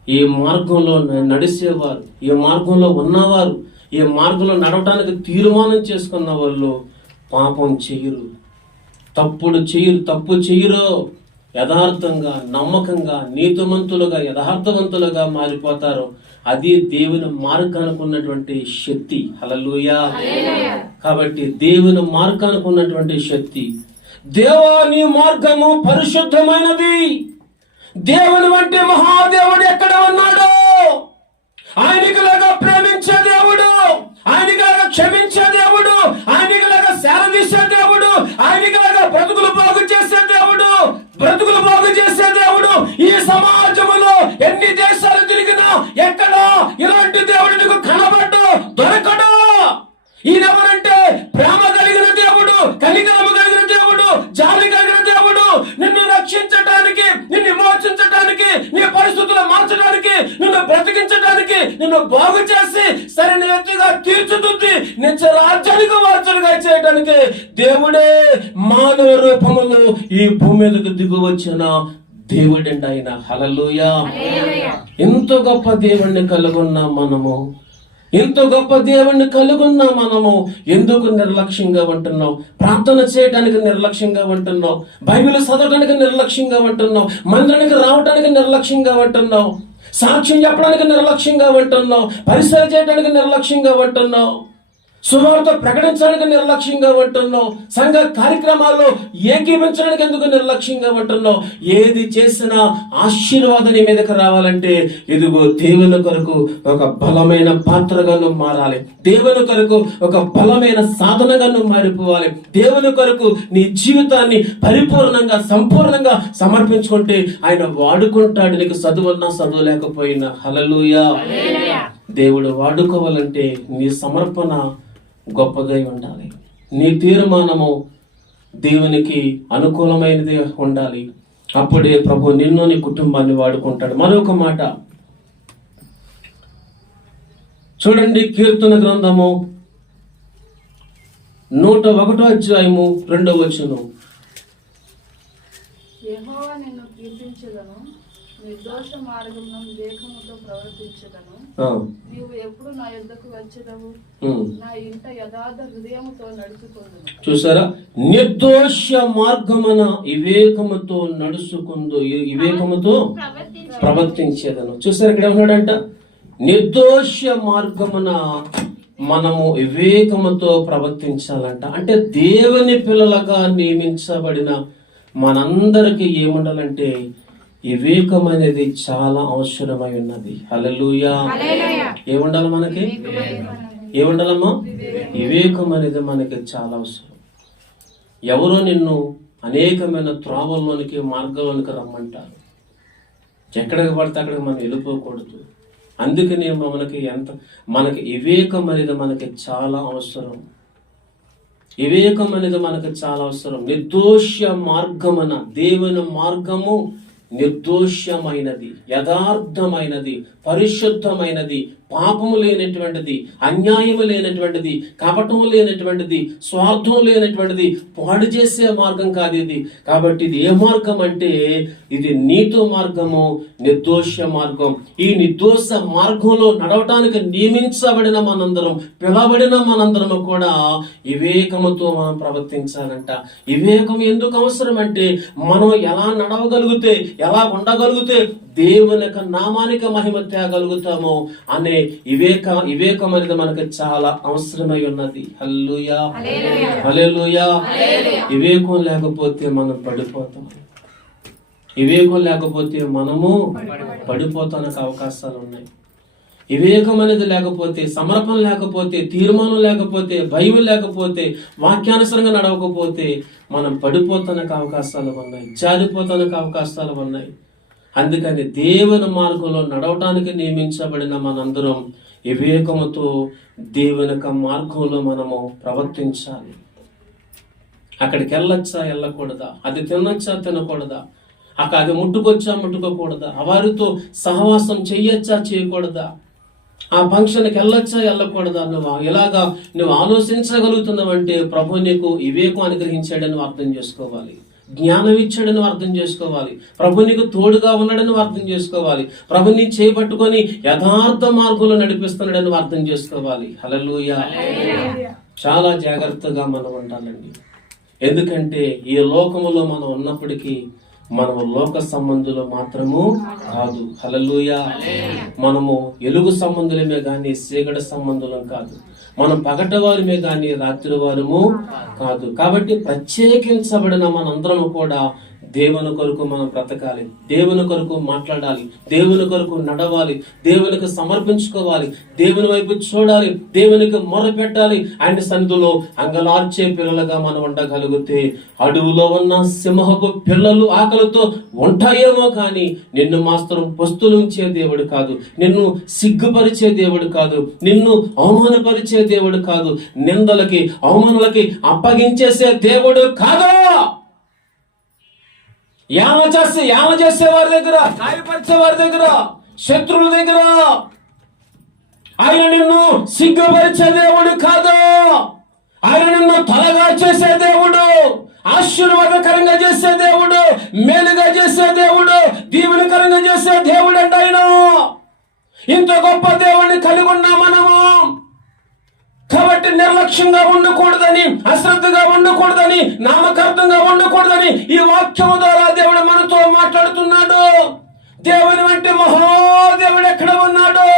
ఈ మార్గంలో నడిచేవారు, ఈ మార్గంలో ఉన్నవారు, ఈ మార్గంలో నడవటానికి తీర్మానం చేసుకున్న వాళ్ళు పాపం చెయ్యరు, తప్పు చెయ్యరు. యథార్థంగా, నమ్మకంగా, నీతిమంతులుగా, యథార్థవంతులుగా మారిపోతారు. అది దేవుని మార్గానికి ఉన్నటువంటి శక్తి. హల్లెలూయా. కాబట్టి దేవుని మార్గానికి ఉన్నటువంటి శక్తి. దేవా నీ మార్గము పరిశుద్ధమైనది. దేవుని వంటి మహాదేవుడు ఎక్కడ ఉన్నాడు? ఆయనకి లాగా ప్రేమించే దేవుడు, ఆయనకి లాగా క్షమించే దేవుడు, ఆయనకి లాగా సేవదీసే దేవుడు, ఆయనకి లాగా బ్రతుకులు బాగు చేసే దేవుడు, బ్రతుకులు బాగు చేసే దేవుడు ఈ సమాజంలో ఎన్ని దేశాలు తిరిగినా ఎక్కడ ఇలాంటి దేవుడు నీకు కనబడ్డు, దొరకడు. ఈయనెవరంటే ప్రేమ కలిగిన దేవుడు, కనికరము కలిగిన దేవుడు, జాలి కలిగిన దేవుడు. నిన్ను రక్షించడానికి, నిన్ను విమోచించడానికి, నీ పరిస్థితులు మార్చడానికి, నిన్ను బ్రతికించడానికి, నిన్ను బాగు చేసి సరైన వ్యక్తిగా తీర్చిదిద్ది నిత్య రాజ్యానికి వారసులుగా చేయడానికి దేవుడే మానవ రూపములో ఈ భూమి మీదకు దిగు వచ్చిన దేవుడండి ఆయన. హల్లెలూయా. ఎంతో గొప్ప దేవుణ్ణి కలుగున్న మనము, ఎంతో గొప్ప దేవుణ్ణి కలుగున్న మనము ఎందుకు నిర్లక్ష్యంగా ఉంటున్నాం? ప్రార్థన చేయడానికి నిర్లక్ష్యంగా ఉంటున్నాం, బైబిల్ చదవడానికి నిర్లక్ష్యంగా ఉంటున్నాం, మందిరానికి రావడానికి నిర్లక్ష్యంగా ఉంటున్నాం, సాక్ష్యం చెప్పడానికి నిర్లక్ష్యంగా ఉంటున్నాం, పరిసర చేయడానికి నిర్లక్ష్యంగా ఉంటున్నాం, సువార్త ప్రకటించడానికి నిర్లక్ష్యంగా ఉంటున్నాం, సంఘ కార్యక్రమాల్లో ఏకీభించడానికి ఎందుకు నిర్లక్ష్యంగా ఉంటున్నాం? ఏది చేసినా ఆశీర్వాదం నీ మీదకి రావాలంటే ఇదిగో దేవుని కొరకు ఒక బలమైన పాత్రగా నువ్వు మారాలి, దేవుని కొరకు ఒక బలమైన సాధనగా నువ్వు మారిపోవాలి, దేవుని కొరకు నీ జీవితాన్ని పరిపూర్ణంగా సంపూర్ణంగా సమర్పించుకుంటే ఆయన వాడుకుంటాడు. నీకు చదువున్నా చదువు లేకపోయినా. హల్లెలూయా. దేవుడు వాడుకోవాలంటే నీ సమర్పణ గొప్పదై ఉండాలి, నీ తీర్మానము దేవునికి అనుకూలమైనది ఉండాలి. అప్పుడే ప్రభు నిన్ను, నీ కుటుంబాన్ని వాడుకుంటాడు. మరొక మాట చూడండి, కీర్తన గ్రంథము 101వ అధ్యాయము 2వ వచనం. యెహోవా నిన్ను కీర్తించెదను, నిర్దోష మార్గమున వివేకముతో ప్రవర్తించెదను. నీవు ఎప్పుడు నా యొద్దకు వచ్చెదవు? నా ఇంట యథార్థ హృదయముతో నడుచుకొందును. చూసారా? నిర్దోష మార్గమున వివేకముతో నడుచుకుందు, వివేకముతో ప్రవర్తించేదను. చూసారా? ఇక్కడ ఉన్నాడంట, నిర్దోష మార్గమున మనము వివేకముతో ప్రవర్తించాలంట. అంటే దేవుని పిల్లలుగా నియమించబడిన మనందరికి ఏముండాలంటే వివేకం అనేది చాలా అవసరమై ఉన్నది. హల్లెలూయా. ఏముండాలి మనకి? ఏముండాలమ్మా? వివేకం అనేది మనకి చాలా అవసరం. ఎవరో నిన్ను అనేకమైన త్రోవల్లోనికి, మార్గంలోనికి రమ్మంటారు. ఎక్కడికి పడితే అక్కడికి మనం వెళ్ళిపోకూడదు. అందుకనే మనకి వివేకం అనేది మనకి చాలా అవసరం. వివేకం అనేది మనకు చాలా అవసరం. నిర్దోష మార్గమున, దేవుని మార్గము నిర్దోషమైనది, యథార్థమైనది, పరిశుద్ధమైనది, పాపము లేనటువంటిది, అన్యాయము లేనటువంటిది, కపటము లేనటువంటిది, స్వార్థం లేనటువంటిది, పాడు చేసే మార్గం కాదు ఇది. కాబట్టి ఇది ఏ మార్గం అంటే ఇది నీతి మార్గము, నిర్దోష మార్గం. ఈ నిర్దోష మార్గంలో నడవటానికి నియమించబడిన మనందరం, పిలవబడిన మనందరము కూడా వివేకముతో మనం ప్రవర్తించాలంట. వివేకం ఎందుకు అవసరం అంటే మనం ఎలా నడవగలిగితే, ఎలా ఉండగలిగితే దేవుని యొక్క నామానికి మహిమ తేగలుగుతామో అనే వివేకం అనేది మనకు చాలా అవసరమై ఉన్నది. హల్లెలూయా, హల్లెలూయా. వివేకం లేకపోతే మనం పడిపోతాం. వివేకం లేకపోతే మనము పడిపోతానికి అవకాశాలు ఉన్నాయి. వివేకం అనేది లేకపోతే, సమర్పణ లేకపోతే, తీర్మానం లేకపోతే, భయం లేకపోతే, వాక్యానుసరంగా నడవకపోతే మనం పడిపోతానికి అవకాశాలు ఉన్నాయి, జారిపోతానికి అవకాశాలు ఉన్నాయి. అందుకని దేవుని మార్గంలో నడవటానికి నియమించబడిన మనందరం వివేకముతో దేవుని యొక్క మార్గంలో మనము ప్రవర్తించాలి. అక్కడికి వెళ్ళొచ్చా వెళ్ళకూడదా, అది తినొచ్చా తినకూడదా, అది ముట్టుకొచ్చా ముట్టుకోకూడదా, వారితో సహవాసం చెయ్యొచ్చా చేయకూడదా, ఆ ఫంక్షన్కి వెళ్ళొచ్చా వెళ్ళకూడదా, నువ్వు ఆలోచించగలుగుతున్నావంటే ప్రభు నీకు వివేకం అనుగ్రహించాడని అర్థం చేసుకోవాలి, జ్ఞానం ఇచ్చాడని అర్థం చేసుకోవాలి, ప్రభు నీకు తోడుగా ఉన్నాడని అర్థం చేసుకోవాలి, ప్రభుని చేపట్టుకొని యథార్థ మార్గంలో నడిపిస్తున్నాడని అర్థం చేసుకోవాలి. హల్లెలూయా. చాలా జాగ్రత్తగా మనం ఉండాలండి. ఎందుకంటే ఈ లోకములో మనం ఉన్నప్పటికీ మనము లోక సంబంధులు మాత్రము కాదు. హల్లెలూయా. మనము ఎలుగు సంబంధులమే గాని చీకటి సంబంధులం కాదు. మనం పగటి వారమే గాని రాత్రి వారము కాదు. కాబట్టి ప్రత్యేకించబడిన మనందరము కూడా దేవుని కొరకు మనం బ్రతకాలి, దేవుని కొరకు మాట్లాడాలి, దేవుని కొరకు నడవాలి, దేవునికి సమర్పించుకోవాలి, దేవుని వైపు చూడాలి, దేవునికి మొరపెట్టాలి. ఆయన సన్నిధిలో అంగలార్చే పిల్లలుగా మనం ఉండగలిగితే అడవులో ఉన్న సింహపు పిల్లలు ఆకలితో ఉంటాయేమో కానీ నిన్ను మాత్రం పస్తులుంచే దేవుడు కాదు, నిన్ను సిగ్గుపరిచే దేవుడు కాదు, నిన్ను అవమానపరిచే దేవుడు కాదు, నిందలకి అవమానాలకి అప్పగించేసే దేవుడు కాదు. యామ చేసే వారి దగ్గర, గాయపరిచే వారి దగ్గర, శత్రువుల దగ్గర ఆయన నిన్ను సిగ్గుపరిచే దేవుడు కాదు. ఆయన నిన్ను తలగా చేసే దేవుడు, ఆశీర్వాదకరంగా చేసే దేవుడు, మేలుగా చేసే దేవుడు, దీవెనకరంగా చేసే దేవుడు అంటే ఆయన. ఇంత గొప్ప దేవుడిని కలిగి ఉన్నాం మనము. కాబట్టి నిర్లక్ష్యంగా ఉండకూడదని, అశ్రద్ధగా ఉండకూడదని, నామకార్థంగా ఉండకూడదని ఈ వాక్యము ద్వారా దేవుడు మనతో మాట్లాడుతున్నాడు. దేవుని వంటి మహాదేవుడు ఎక్కడ ఉన్నాడు?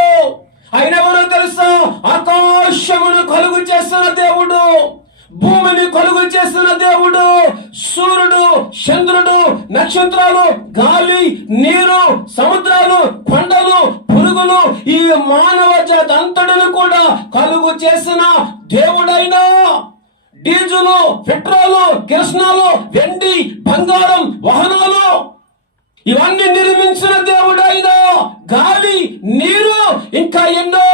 ఆయన ఎవరో తెలుసా? ఆకాశమును కలుగు చేస్తున్న దేవుడు, భూమిని కలుగు చేస్తున్న దేవుడు, సూర్యుడు, చంద్రుడు, నక్షత్రాలు, గాలి, నీరు, సముద్రాలు, కొండలు, పురుగులు, ఈ మానవ జాతి అంతటిని కూడా కలుగు చేసిన దేవుడైనా. డీజిలు, పెట్రోలు, కిరసనాలు, వెండి, బంగారం, వాహనాలు ఇవన్నీ నిర్మించిన దేవుడు ఆయన. గాలి, నీరు, ఇంకా ఎన్నో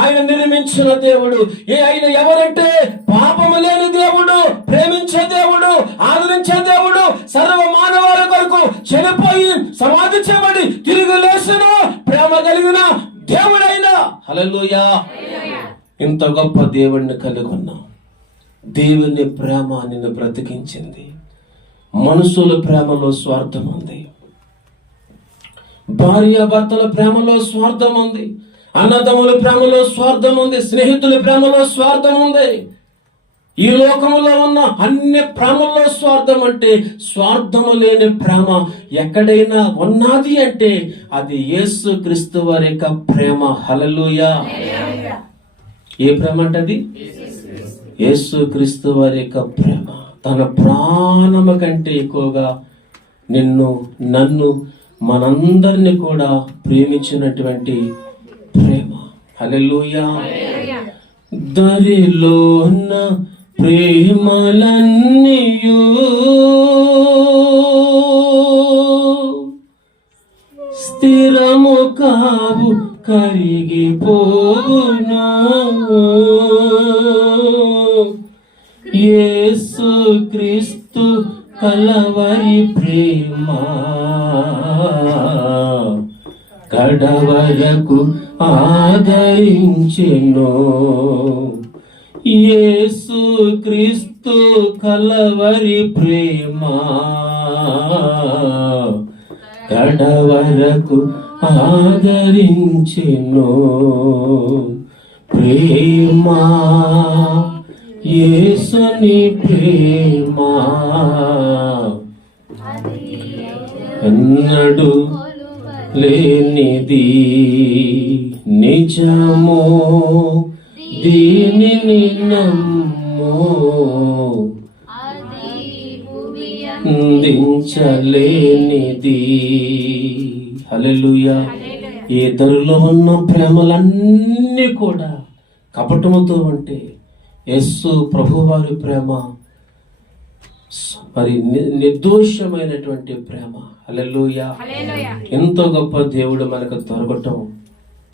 ఆయన నిర్మించిన దేవుడు. ఆయన ఎవరంటే పాపము లేని దేవుడు, ప్రేమించే దేవుడు, ఆదరించే దేవుడు, సర్వ మానవాల కొరకు చనిపోయి సమాధి చేయబడి తిరిగి లేచిన ప్రేమ కలిగిన దేవుడైనా. హల్లెలూయా. ఇంత గొప్ప దేవుడిని కలిగి ఉన్నాం. దేవుని ప్రేమ నిన్ను బ్రతికించింది. మనుషుల ప్రేమలో స్వార్థం ఉంది, భార్యాభర్తల ప్రేమలో స్వార్థం ఉంది, అన్నదమ్ముల ప్రేమలో స్వార్థం ఉంది, స్నేహితుల ప్రేమలో స్వార్థం ఉంది. ఈ లోకములో ఉన్న అన్ని ప్రేమల్లో స్వార్థం. అంటే స్వార్థము లేని ప్రేమ ఎక్కడైనా ఉన్నది అంటే అది యేసు క్రీస్తు వారి యొక్క ప్రేమ. హల్లెలూయా. ఏ ప్రేమ అంటే యేసు క్రీస్తు వారి యొక్క ప్రేమ. తన ప్రాణము కంటే ఎక్కువగా నిన్ను, నన్ను, మనందరిని కూడా ప్రేమించినటువంటి ప్రేమ. హల్లెలూయా. దరిలో ఉన్న ప్రేమలన్నీయు స్థిరము కావు, కరిగిపోవును. యేసు క్రీస్తు కలవరి ప్రేమ కడవరకు ఆదరించెను. యేసు క్రీస్తు కలవరి ప్రేమ కడవరకు ఆదరించెను. ప్రేమ, యేసుని ప్రేమ ఎన్నడు లేనిది నిజము, దీనిని నమ్ము, అందించలేనిది. హల్లెలూయా. ఈ ధరలో ఉన్న ప్రేమలన్నీ కూడా కపటముతో ఉంటే యేసు ప్రభువారి ప్రేమ మరి నిర్దోషమైనటువంటి ప్రేమ. హల్లెలూయా. ఎంతో గొప్ప దేవుడు మనకు దొరకటం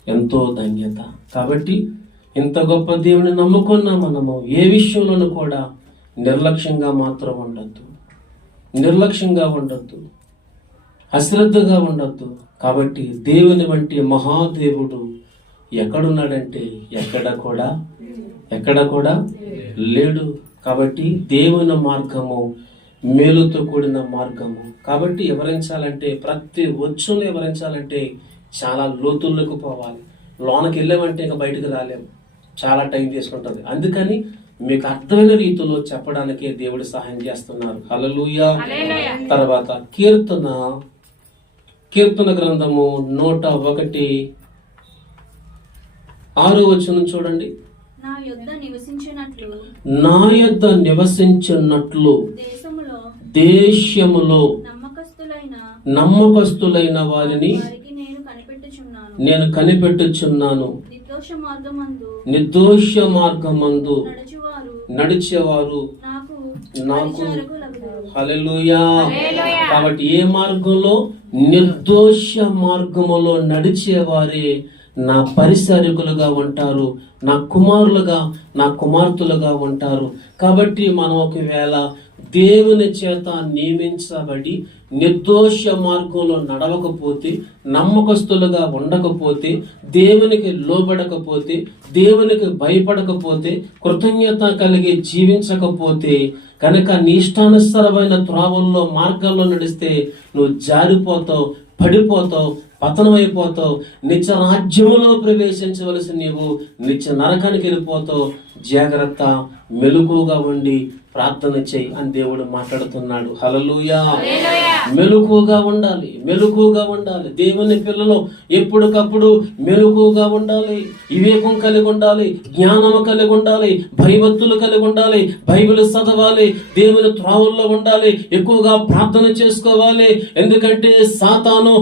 ఎంతో ధన్యత. కాబట్టి ఇంత గొప్ప దేవుని నమ్ముకున్న మనము ఏ విషయంలోనూ కూడా నిర్లక్ష్యంగా మాత్రం ఉండద్దు, నిర్లక్ష్యంగా ఉండద్దు, అశ్రద్ధగా ఉండద్దు. కాబట్టి దేవుని వంటి మహాదేవుడు ఎక్కడున్నాడంటే ఎక్కడ కూడా లేడు. కాబట్టి దేవుని మార్గము మేలుతో కూడిన మార్గము. కాబట్టి వివరించాలంటే, ప్రతి వచ్చును వివరించాలంటే చాలా లోతుల్లోకి పోవాలి. లోనకి వెళ్ళామంటే ఇంకా బయటకు రాలేము, చాలా టైం తీసుకుంటుంది. అందుకని మీకు అర్థమైన రీతిలో చెప్పడానికే దేవుడు సహాయం చేస్తున్నారు. హల్లెలూయా. తర్వాత కీర్తన గ్రంథము 101:6 చూడండి. నా యొద్ద నివసించున్నట్లు దేశములో నమ్మకస్తులైన వారిని నేను కనిపెట్టుచున్నాను. నిర్దోష మార్గమందు నడిచేవారు నాకు హల్లెలూయా. కాబట్టి ఏ మార్గంలో? నిర్దోష మార్గములో నడిచేవారే నా పరిచారకులుగా ఉంటారు, నా కుమారులుగా, నా కుమార్తెలుగా ఉంటారు. కాబట్టి మనం ఒకవేళ దేవుని చేత నియమించబడి నిర్దోష మార్గంలో నడవకపోతే, నమ్మకస్తులుగా ఉండకపోతే, దేవునికి లోబడకపోతే, దేవునికి భయపడకపోతే, కృతజ్ఞత కలిగి జీవించకపోతే కనుక నీ ఇష్టానుసారమైన త్రోవల్లో మార్గాల్లో నడిస్తే నువ్వు జారిపోతావు, పడిపోతావు, పతనమైపోతావు. నిత్య రాజ్యములో ప్రవేశించవలసి నీవు నిత్య నరకానికి వెళ్ళిపోతావు. జాగ్రత్త, మెలకువగా ఉండి ప్రార్థన చేయి అని దేవుడు మాట్లాడుతున్నాడు. హల్లెలూయా. మెలకువగా ఉండాలి, మెలకువగా ఉండాలి. దేవుని పిల్లలు ఎప్పటికప్పుడు మెలకువగా ఉండాలి, వివేకం కలిగి ఉండాలి, జ్ఞానము కలిగి ఉండాలి, భయభక్తులు కలిగి ఉండాలి, బైబిల్ చదవాలి, దేవుని త్రోవల్లో ఉండాలి, ఎక్కువగా ప్రార్థన చేసుకోవాలి. ఎందుకంటే సాతాను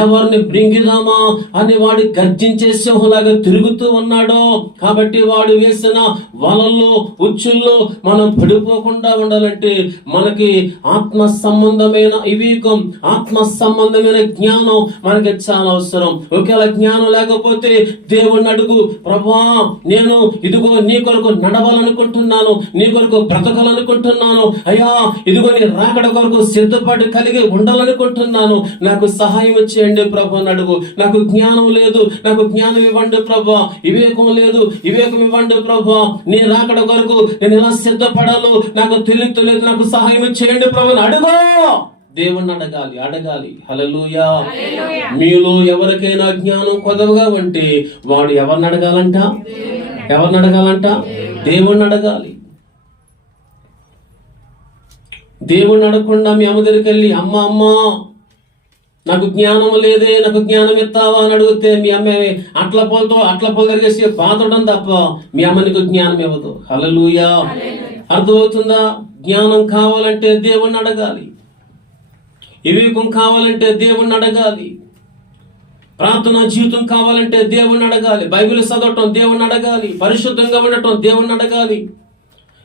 ఎవరిని బ్రింగిదామా అని వాడు గర్జించే సింహంలాగా తిరుగుతూ ఉన్నాడు. కాబట్టి వాడు వేసిన వలల్లో, ఉచ్చుల్లో మనం పడిపోకుండా ఉండాలంటే మనకి ఆత్మ సంబంధమైన వివేకం, ఆత్మ సంబంధమైన జ్ఞానం మనకి చాలా అవసరం. ఒకవేళ జ్ఞానం లేకపోతే దేవుణ్ణి అడుగు, ప్రభువా నేను ఇదిగో నీ కొరకు నడవాలనుకుంటున్నాను, నీ కొరకు బ్రతకాలనుకుంటున్నాను, అయ్యా ఇదిగో నీ రాకడ కొరకు సిద్ధపాటు కలిగి ఉండాలనుకుంటున్నాను, నాకు సహాయం చేయండి ప్రభు అని అడుగు. నాకు జ్ఞానం లేదు, నాకు జ్ఞానం ఇవ్వండి ప్రభు. వివేకం లేదు, వివేకం ఇవ్వండి ప్రభు. నీ రాకడ కొరకు నేను ఎలా సిద్ధపడాలో నాకు తెలియలేదు, నాకు సహాయం చేయండి ప్రభు అని అడుగు. దేవుణ్ణి అడగాలి. హల్లెలూయా. మీలో ఎవరికైనా జ్ఞానం కొదవగా ఉంటే వాడు ఎవరిని అడగాలంట? దేవుణ్ణి అడగాలి. దేవుణ్ణి అడగకుండా మీ అమ్మ దగ్గరికి వెళ్ళి అమ్మ నాకు జ్ఞానం లేదే, నాకు జ్ఞానం ఇస్తావా అని అడిగితే మీ అమ్మ అట్ల పొల తిరిగేసి బాధడం తప్ప మీ అమ్మ నీకు జ్ఞానం ఇవ్వదు. హల్లెలూయా. అర్థమవుతుందా? జ్ఞానం కావాలంటే దేవుణ్ణి అడగాలి, వివేకం కావాలంటే దేవుణ్ణి అడగాలి, ప్రార్థనా జీవితం కావాలంటే దేవుణ్ణి అడగాలి, బైబిల్ చదవటం దేవుణ్ణి అడగాలి, పరిశుద్ధంగా ఉండటం దేవుణ్ణి అడగాలి,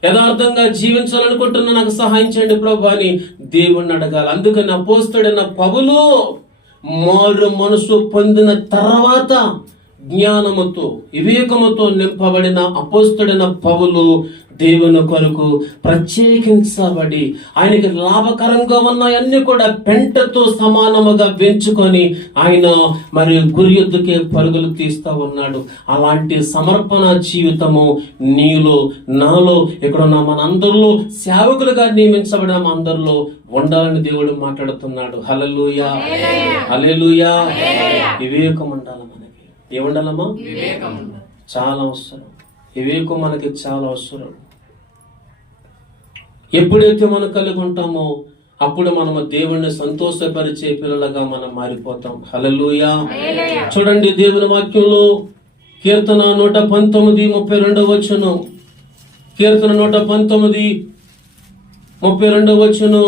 యథార్థంగా జీవించాలనుకుంటున్నా నాకు సహాయం చేయండి ప్రభు అని దేవుణ్ణి అడగాలి. అందుకని అపోస్తలుడైన పౌలు మారు మనసు పొందిన తర్వాత జ్ఞానముతో, వివేకముతో నింపబడిన అపోస్తలుడైన పౌలు దేవుని కొరకు ప్రత్యేకించబడి ఆయనకి లాభకరంగా ఉన్నాయన్నీ కూడా పెంటతో సమానముగా పెంచుకొని ఆయన మరి గురి యొద్దకే పరుగులు తీస్తూ ఉన్నాడు. అలాంటి సమర్పణ జీవితము నీలో, నాలో, ఇక్కడున్న మనందరిలో, సేవకులుగా నియమించబడిన అందరిలో ఉండాలని దేవుడు మాట్లాడుతున్నాడు. హల్లెలూయా, హల్లెలూయా. వివేకం ఉండాలి మనకి. ఏముండాలమ్మా? చాలా అవసరం. వివేకం మనకి చాలా అవసరం. ఎప్పుడైతే మనం కలిగి ఉంటామో అప్పుడు మనము దేవుణ్ణి సంతోషపరిచే పిల్లలుగా మనం మారిపోతాం. హల్లెలూయా. చూడండి దేవుని వాక్యంలో కీర్తన 119:32 కీర్తన 119:32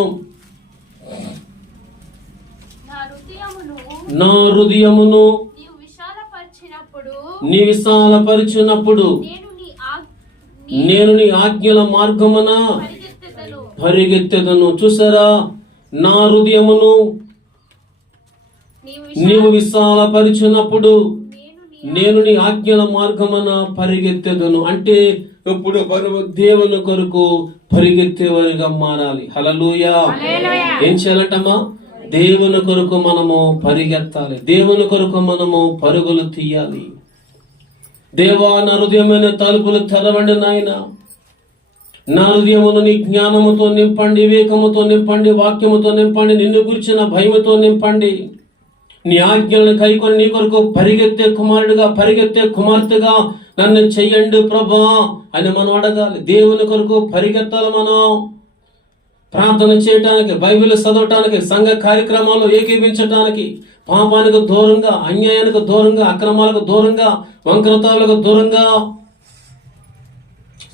నా హృదయమును నీ విశాలపరిచినప్పుడు నేను నీ ఆజ్ఞల మార్గమున పరిగెత్తెదను. చూసారా? నా హృదయమును నీవు విశాలపరిచినప్పుడు నేను నీ ఆజ్ఞల మార్గమున పరిగెత్తెదను. అంటే ఇప్పుడు దేవుని కొరకు పరిగెత్తేవారిగా మారాలి. హల్లెలూయా. ఏం చేయాలంటమ్మా? దేవుని కొరకు మనము పరిగెత్తాలి. దేవుని కొరకు మనము పరుగులు తీయాలి. దేవా, నా హృదయమైన తలుపులు తెరవండి నాయన. నా హృదయమును నీ జ్ఞానముతో నింపండి, వివేకముతో నింపండి, వాక్యముతో నింపండి, నిన్ను గురించిన భయముతో నింపండి. నీ ఆజ్ఞలను కైకొని నీ కొరకు పరిగెత్తే కుమారుడిగా, పరిగెత్తే కుమార్తెగా నన్ను చెయ్యండి ప్రభా అని మనం అడగాలి. దేవుని కొరకు పరిగెత్తాలి. మనం ప్రార్థన చేయటానికి, బైబిల్ చదవటానికి, సంఘ కార్యక్రమాల్లో ఏకీభించటానికి, పాపానికి దూరంగా, అన్యాయానికి దూరంగా, అక్రమాలకు దూరంగా, వంకరతాలకు దూరంగా,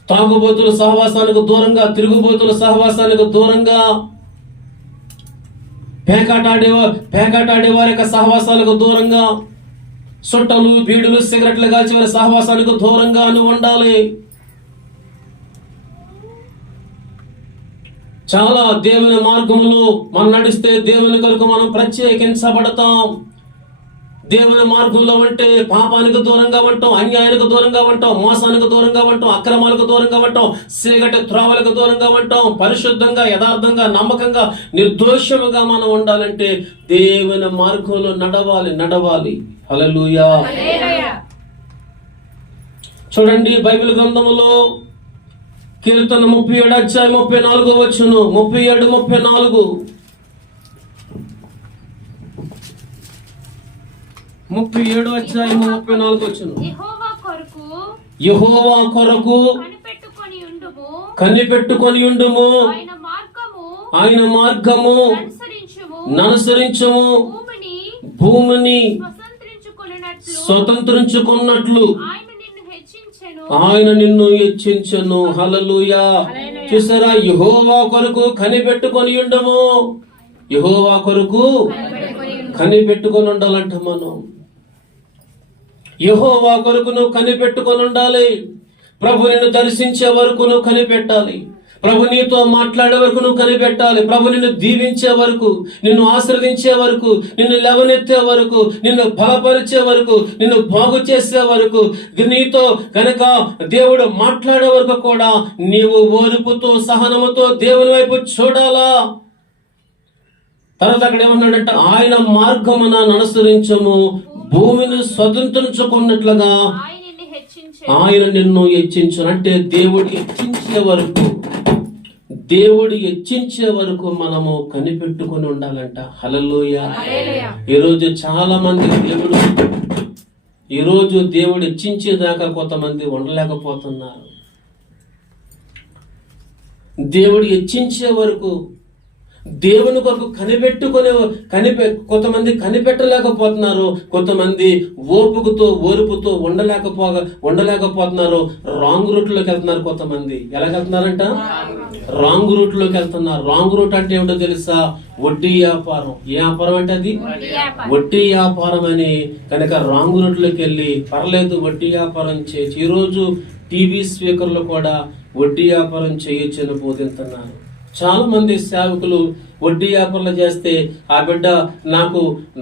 తాగుబోతుల సహవాసానికి దూరంగా, తిరుగుబోతుల సహవాసానికి దూరంగా, పేకాటాడే వారి యొక్క సహవాసాలకు దూరంగా, సుట్టలు, బీడులు, సిగరెట్లు కాల్చి వారి సహవాసానికి దూరంగా అని ఉండాలి. చాలా దేవుని మార్గంలో మనం నడిస్తే దేవుని కొరకు మనం ప్రత్యేకించబడతాం. దేవుని మార్గంలో అంటే పాపానికి దూరంగా ఉంటాం, అన్యాయానికి దూరంగా ఉంటాం, మోసానికి దూరంగా ఉంటాం, అక్రమాలకు దూరంగా ఉంటాం, చీకటి త్రోవలకు దూరంగా ఉంటాం. పరిశుద్ధంగా, యథార్థంగా, నమ్మకంగా, నిర్దోషముగా మనం ఉండాలంటే దేవుని మార్గంలో నడవాలి. హల్లెలూయా. చూడండి, బైబిల్ గ్రంథములో కీర్తన 37 అధ్యాయం 34 వచ్చును. 37, 34. 37 అధ్యాయం 34 వచ్చును. యెహోవా కొరకు కనిపెట్టుకొని ఉండుము, ఆయన మార్గము ననుసరించుము, భూమిని స్వతంత్రించుకున్నట్లు ఆయన నిన్ను హెచ్చించెను. హల్లెలూయా. చూసారా? యెహోవా కొరకు కనిపెట్టుకొని ఉండము. యెహోవా కొరకు కనిపెట్టుకొని ఉండాలంట మనం. యెహోవా కొరకు నువ్వు కనిపెట్టుకొని ఉండాలి. ప్రభు నిన్ను దర్శించే వరకు నువ్వు కనిపెట్టాలి. ప్రభు నీతో మాట్లాడే వరకు నువ్వు కనిపెట్టాలి. ప్రభు నిన్ను దీవించే వరకు, నిన్ను ఆశీర్వదించే వరకు, నిన్ను లేవనెత్తే వరకు, నిన్ను బలపరిచే వరకు, నిన్ను బాగు చేసే వరకు, నీతో కనుక దేవుడు మాట్లాడే వరకు కూడా నీవు ఓర్పుతో, సహనముతో దేవుని వైపు చూడాలా. తర్వాత అక్కడ ఏమన్నాడంటే, ఆయన మార్గమున అనుసరించము, భూమిని స్వతంత్రించుకున్నట్లుగా ఆయన నిన్ను హెచ్చించు. అంటే దేవుడు హెచ్చించే వరకు మనము కనిపెట్టుకొని ఉండాలంట. హల్లెలూయా. ఈరోజు చాలా మంది దేవుడు హెచ్చించేదాకా కొంతమంది ఉండలేకపోతున్నారు. దేవుడు హెచ్చించే వరకు దేవుని కొరకు కొంతమంది కనిపెట్టలేకపోతున్నారు. కొంతమంది ఓర్పుతో ఉండలేకపోతున్నారు. రాంగ్ రూట్ లోకి వెళ్తున్నారు. కొంతమంది ఎలాగెళ్తున్నారంట? రాంగ్ రూట్ లోకి వెళ్తున్నారు. రాంగ్ రూట్ అంటే ఏమిటో తెలుసా? వడ్డీ వ్యాపారం. ఏ వ్యాపారం అంటే అది? వడ్డీ వ్యాపారం అని కనుక రాంగ్ రూట్ లోకి వెళ్ళి పర్లేదు వడ్డీ వ్యాపారం చేయొచ్చు. ఈరోజు టీవీ స్పీకర్లు కూడా వడ్డీ వ్యాపారం చేయొచ్చని బోధిస్తున్నారు. చాలా మంది సేవకులు వడ్డీ వ్యాపారాలు చేస్తే ఆ బిడ్డ నాకు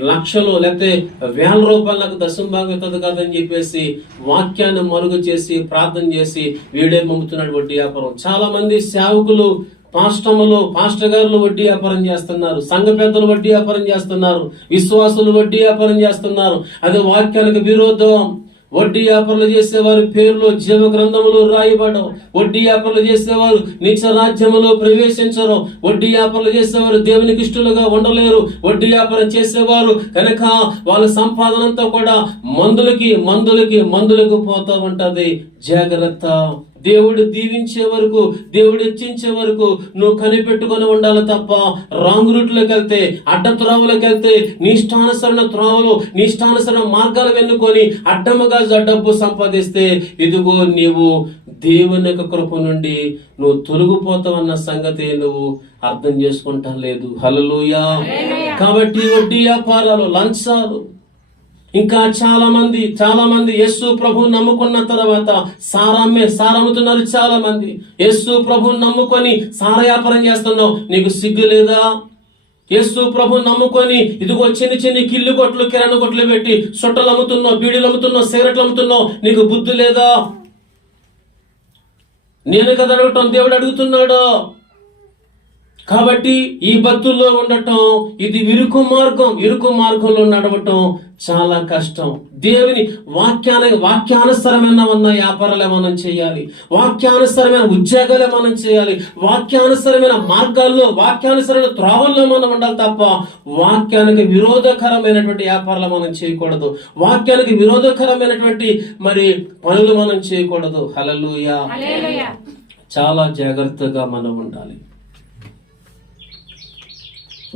లక్షలు లేకపోతే వేల రూపాయలు నాకు దశంభాగం అవుతుంది కదని చెప్పేసి వాక్యాన్ని మరుగు చేసి ప్రార్థన చేసి వీడే పంపుతున్నాడు వడ్డీ వ్యాపారం. చాలా మంది సేవకులు, పాస్టర్ గారులు వడ్డీ వ్యాపారం చేస్తున్నారు. సంఘ పెద్దలు వడ్డీ వ్యాపారం చేస్తున్నారు. విశ్వాసులు వడ్డీ వ్యాపారం చేస్తున్నారు. అది వాక్యానికి విరోధం. వడ్డీ వ్యాపారాలు చేసేవారు పేరులో జీవ గ్రంథములో రాయబడవు. వడ్డీ వ్యాపారాలు చేసేవారు నీచ రాజ్యములో ప్రవేశించరు. వడ్డీ వ్యాపారాలు చేసేవారు దేవునికి ఇష్టలుగా ఉండలేరు. వడ్డీ వ్యాపారం చేసేవారు కనుక వాళ్ళ సంపాదన అంతా కూడా మందులకి పోతా ఉంటది. జాగ్రత్త. దేవుడు దీవించే వరకు, దేవుడు హెచ్చించే వరకు నువ్వు కనిపెట్టుకొని ఉండాలి తప్ప రాంగ్ రూట్ లోకి వెళ్తే, అడ్డ త్రోవలోకి వెళ్తే, నిష్టానుసరణ త్రోవలు, నిష్టానుసరణ మార్గాలు వెన్నుకొని అడ్డముగా డబ్బు సంపాదిస్తే ఇదిగో నీవు దేవుని యొక్క కృప నుండి నువ్వు తొలగిపోతావన్న సంగతి నువ్వు అర్థం చేసుకుంటా లేదు. హల్లెలూయా. కాబట్టి వడ్డీ వ్యాపారాలు, లంచాలు, ఇంకా చాలా మంది యేసు ప్రభు నమ్ముకున్న తర్వాత సారమ్ముతున్నారు. చాలా మంది యేసు ప్రభు నమ్ముకొని సార వ్యాపారం చేస్తున్నావు. నీకు సిగ్గు లేదా? యేసు ప్రభు నమ్ముకొని ఇదిగో చిన్న చిన్న కిల్లు కొట్లు కిరాణా కొట్లు పెట్టి సొట్టలు అమ్ముతున్నావు, బీడీలు అమ్ముతున్నావు, సిగరెట్లు అమ్ముతున్నావు, నీకు బుద్ధి లేదా? నేను కదా అడగటం, దేవుడు అడుగుతున్నాడు. కాబట్టి ఈ భక్తుల్లో ఉండటం ఇది ఇరుకు మార్గంలో నడవటం చాలా కష్టం. దేవుని వాక్యానుసరమైన వ్యాపారాలే మనం చేయాలి, వాక్యానుసరమైన ఉద్యోగాలే మనం చేయాలి, వాక్యానుసరమైన మార్గాల్లో, వాక్యానుసరమైన త్రోవల్లో మనం ఉండాలి తప్ప వాక్యానికి విరోధకరమైనటువంటి వ్యాపారాలు మనం చేయకూడదు, వాక్యానికి విరోధకరమైనటువంటి మరి పనులు మనం చేయకూడదు. హల్లెలూయా. చాలా జాగ్రత్తగా మనం ఉండాలి.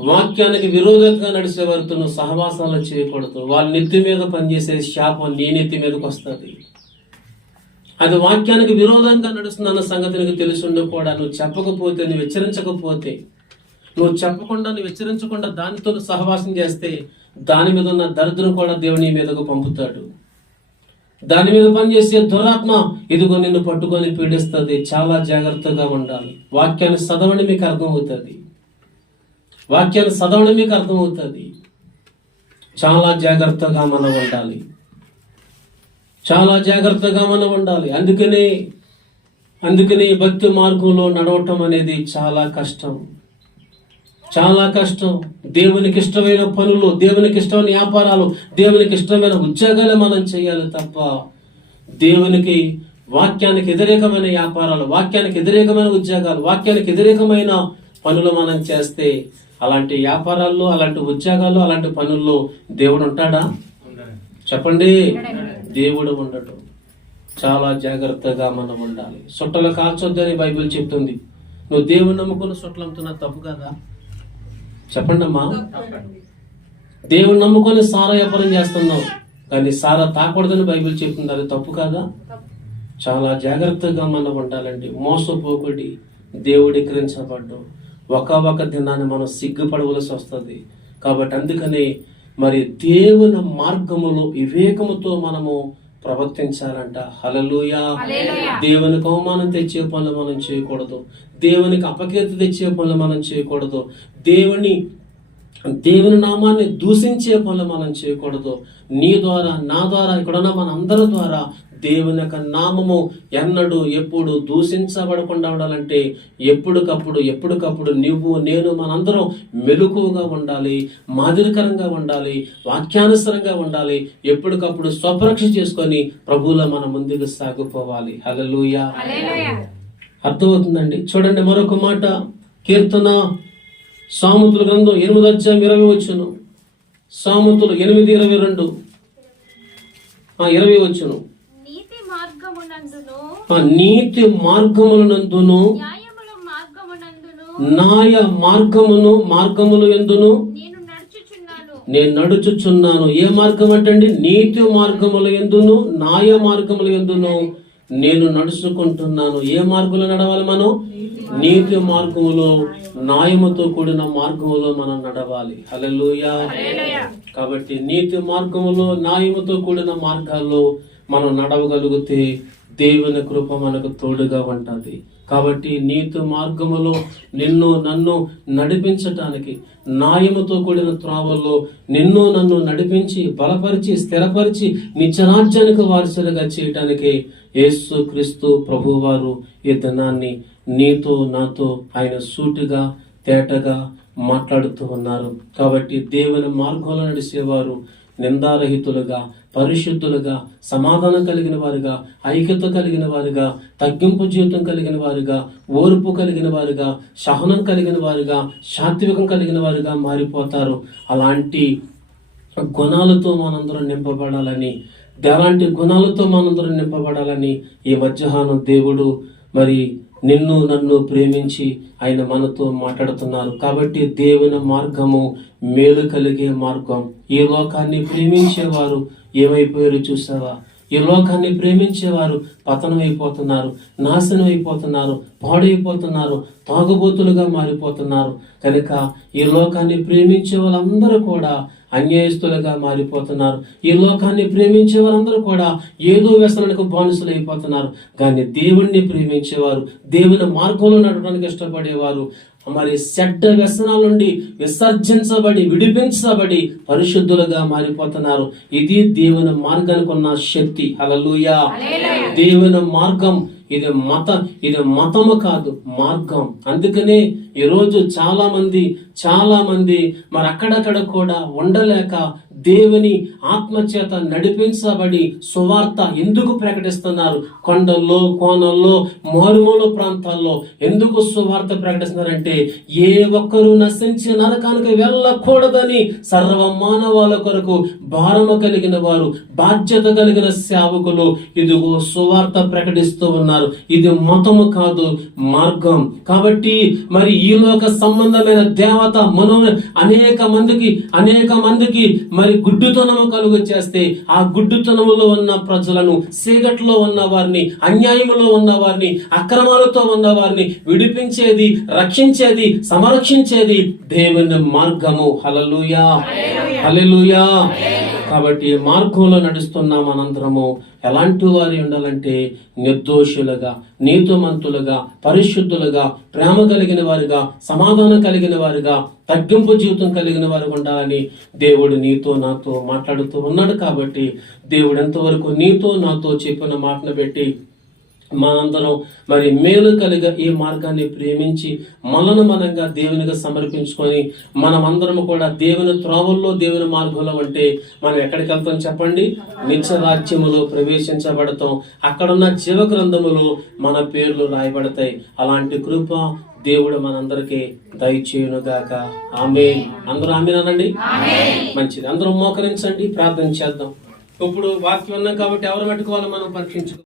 వాక్యానికి విరోధంగా నడిచే వారితో నువ్వు సహవాసాలు చేయకూడదు. వాళ్ళ నెత్తి మీద పనిచేసే శాపం నీ నెత్తి మీదకి వస్తుంది. అది వాక్యానికి విరోధంగా నడుస్తుందన్న సంగతి నీకు తెలిసి ఉండి కూడా నువ్వు చెప్పకపోతే, నువ్వు హెచ్చరించకపోతే, నువ్వు చెప్పకుండా, నువ్వు హెచ్చరించకుండా దానితో సహవాసం చేస్తే దాని మీద ఉన్న దరిద్రం కూడా దేవుని మీదకు పంపుతాడు. దాని మీద పనిచేసే దురాత్మ ఇదిగో నిన్ను పట్టుకొని పీడిస్తుంది. చాలా జాగ్రత్తగా ఉండాలి. వాక్యాన్ని చదవండి, మీకు అర్థమవుతుంది. వాక్యాన్ని చదవడం మీకు అర్థమవుతుంది. చాలా జాగ్రత్తగా మనం ఉండాలి, చాలా జాగ్రత్తగా మనం ఉండాలి. అందుకనే భక్తి మార్గంలో నడవటం అనేది చాలా కష్టం, చాలా కష్టం. దేవునికి ఇష్టమైన పనులు, దేవునికి ఇష్టమైన వ్యాపారాలు, దేవునికి ఇష్టమైన ఉద్యోగాలు మనం చేయాలి తప్ప దేవునికి వాక్యానికి వ్యతిరేకమైన వ్యాపారాలు, వాక్యానికి వ్యతిరేకమైన ఉద్యోగాలు, వాక్యానికి వ్యతిరేకమైన పనులు మనం చేస్తే అలాంటి వ్యాపారాల్లో, అలాంటి ఉద్యోగాల్లో, అలాంటి పనుల్లో దేవుడు ఉంటాడా? చెప్పండి, దేవుడు ఉండడు. చాలా జాగ్రత్తగా మనం ఉండాలి. సొట్టలు కాల్చొద్దని బైబిల్ చెప్తుంది. నువ్వు దేవుని నమ్ముకున్న సొట్టలు అమ్ముతున్నా తప్పు కదా? చెప్పండి అమ్మా. దేవుని నమ్ముకొని సారా వ్యాపారం చేస్తున్నావు కానీ సారా తాకూడదని బైబిల్ చెప్తుంది. అది తప్పు కదా? చాలా జాగ్రత్తగా మనం ఉండాలండి. మోసపోకుడి, దేవుడు ఎక్కిరించబడ్డు. ఒక దినాన్ని మనం సిగ్గుపడవలసి వస్తుంది. కాబట్టి అందుకనే మరి దేవుని మార్గములో వివేకముతో మనము ప్రవర్తించాలంట. హల్లెలూయా. దేవునికి అవమానం తెచ్చే పనులు మనం చేయకూడదు, దేవునికి అపకీర్తి తెచ్చే పనులు మనం చేయకూడదు, దేవుని నామాన్ని దూషించే పనులు మనం చేయకూడదు. నీ ద్వారా, నా ద్వారా, ఇక్కడున్న మన అందరి ద్వారా దేవుని యొక్క నామము ఎన్నడూ ఎప్పుడు దూషించబడకుండా ఉండాలంటే ఎప్పటికప్పుడు నువ్వు, నేను, మనందరం మెలకువగా ఉండాలి, మాదిరికరంగా ఉండాలి, వాక్యానుసరంగా ఉండాలి. ఎప్పటికప్పుడు స్వపరీక్ష చేసుకొని ప్రభువులో మనం ముందుకు సాగిపోవాలి. హల్లెలూయా. అర్థమవుతుందండి? చూడండి మరొక మాట, కీర్తన సామెతల గ్రంథం 8:20. సామెతలు 8:22. 20. నీతి మార్గములనందును న్యాయ మార్గములు ఎందును నేను నడుచుచున్నాను. ఏ మార్గం అంటండి? నీతి మార్గముల ఎందును న్యాయ మార్గముల ఎందును నేను నడుచుకుంటున్నాను. ఏ మార్గంలో నడవాలి మనం? నీతి మార్గములో, న్యాయముతో కూడిన మార్గములో మనం నడవాలి. హల్లెలూయా. కాబట్టి నీతి మార్గములో, న్యాయముతో కూడిన మార్గాల్లో మనం నడవగలిగితే దేవుని కృప మనకు తోడుగా ఉంటుంది. కాబట్టి నీతి మార్గములో నిన్ను నన్ను నడిపించటానికి, న్యాయముతో కూడిన త్రోవల్లో నిన్ను నన్ను నడిపించి బలపరిచి స్థిరపరిచి నిత్యరాజ్యానికి వారసులుగా చేయటానికి యేసు క్రీస్తు ప్రభువారు ఈ దినాన్ని నీతో నాతో ఆయన సూటిగా తేటగా మాట్లాడుతూ ఉన్నారు. కాబట్టి దేవుని మార్గంలో నడిచేవారు నిందారహితులుగా, పరిశుద్ధులుగా, సమాధానం కలిగిన వారుగా, ఐక్యత కలిగిన వారుగా, తగ్గింపు జీవితం కలిగిన వారుగా, ఓర్పు కలిగిన వారుగా, సహనం కలిగిన వారుగా, సాత్వికం కలిగిన వారుగా మారిపోతారు. అలాంటి గుణాలతో మనందరం నింపబడాలని, ఈ మధ్యాహ్నం దేవుడు మరి నిన్ను నన్ను ప్రేమించి ఆయన మనతో మాట్లాడుతున్నారు. కాబట్టి దేవుని మార్గము మేలు కలిగే మార్గం. ఈ లోకాన్ని ప్రేమించేవారు ఏమైపోయారు చూసావా? ఈ లోకాన్ని ప్రేమించేవారు పతనం అయిపోతున్నారు, నాశనం అయిపోతున్నారు, పాడైపోతున్నారు, తాగుబోతులుగా మారిపోతున్నారు. కనుక ఈ లోకాన్ని ప్రేమించే వాళ్ళందరూ కూడా అన్యాయస్తులుగా మారిపోతున్నారు. ఈ లోకాన్ని ప్రేమించే వారందరూ కూడా ఏదో వ్యసనానికి బానిసలు అయిపోతున్నారు. కానీ దేవుణ్ణి ప్రేమించేవారు, దేవుని మార్గంలో నడవడానికి ఇష్టపడేవారు మరి చెడ్డ వ్యసనాల నుండి విసర్జించబడి విడిపించబడి పరిశుద్ధులుగా మారిపోతున్నారు. ఇది దేవుని మార్గానికి ఉన్న శక్తి. హల్లెలూయా. దేవుని మార్గం ఇది మతము కాదు, మార్గం. అందుకనే ఈరోజు చాలా మంది మరి అక్కడక్కడ కూడా ఉండలేక దేవుని ఆత్మచేత నడిపించబడి సువార్త ఎందుకు ప్రకటిస్తున్నారు? కొండల్లో, కోనల్లో, మారుమూల ప్రాంతాల్లో ఎందుకు సువార్త ప్రకటిస్తున్నారంటే ఏ ఒక్కరూ నశించి నరకానికి వెళ్ళకూడదని సర్వ మానవాళి కొరకు భారము కలిగిన వారు, బాధ్యత కలిగిన సేవకులు ఇదిగో సువార్త ప్రకటిస్తూ ఉన్నారు. ఇది మతము కాదు, మార్గం. కాబట్టి మరి ఈ లోక సంబంధమైన దేవత మనో అనేక మందికి మరి గుడ్డుతనము కలుగ చేస్తే ఆ గుడ్డుతనములో ఉన్న ప్రజలను, చీకట్లో ఉన్న వారిని, అన్యాయములో ఉన్న వారిని, అక్రమాలతో ఉన్న వారిని విడిపించేది, రక్షించేది, సంరక్షించేది దేవుని మార్గము. హల్లెలూయా, హల్లెలూయా. కాబట్టి మార్గంలో నడుస్తున్న మనందరము ఎలాంటి వారి ఉండాలంటే నిర్దోషులుగా, నీతిమంతులుగా, పరిశుద్ధులుగా, ప్రేమ కలిగిన వారిగా, సమాధానం కలిగిన వారిగా, తగ్గింపు జీవితం కలిగిన వారు ఉండాలని దేవుడు నీతో నాతో మాట్లాడుతూ ఉన్నాడు. కాబట్టి దేవుడు ఎంతవరకు నీతో నాతో చెప్పిన మాటను పెట్టి మనందరం మరి మేలు కలిగ ఈ మార్గాన్ని ప్రేమించి మనంగా దేవునికి సమర్పించుకొని మనమందరం కూడా దేవుని త్రోవల్లో, దేవుని మార్గంలో ఉంటే మనం ఎక్కడికి వెళ్తాం చెప్పండి? నిత్య రాజ్యములో ప్రవేశించబడతాం. అక్కడున్న జీవ గ్రంథములో మన పేర్లు రాయబడతాయి. అలాంటి కృప దేవుడు మనందరికీ దయచేయునుగాక. ఆమేన్. అందరూ ఆమేన్ అనండి. మంచిది. అందరూ మోకరించండి, ప్రార్థన చేద్దాం. ఇప్పుడు వాక్యం ఉన్నాం కాబట్టి ఎవరు పెట్టుకోవాలో మనం పరీక్షించుకో.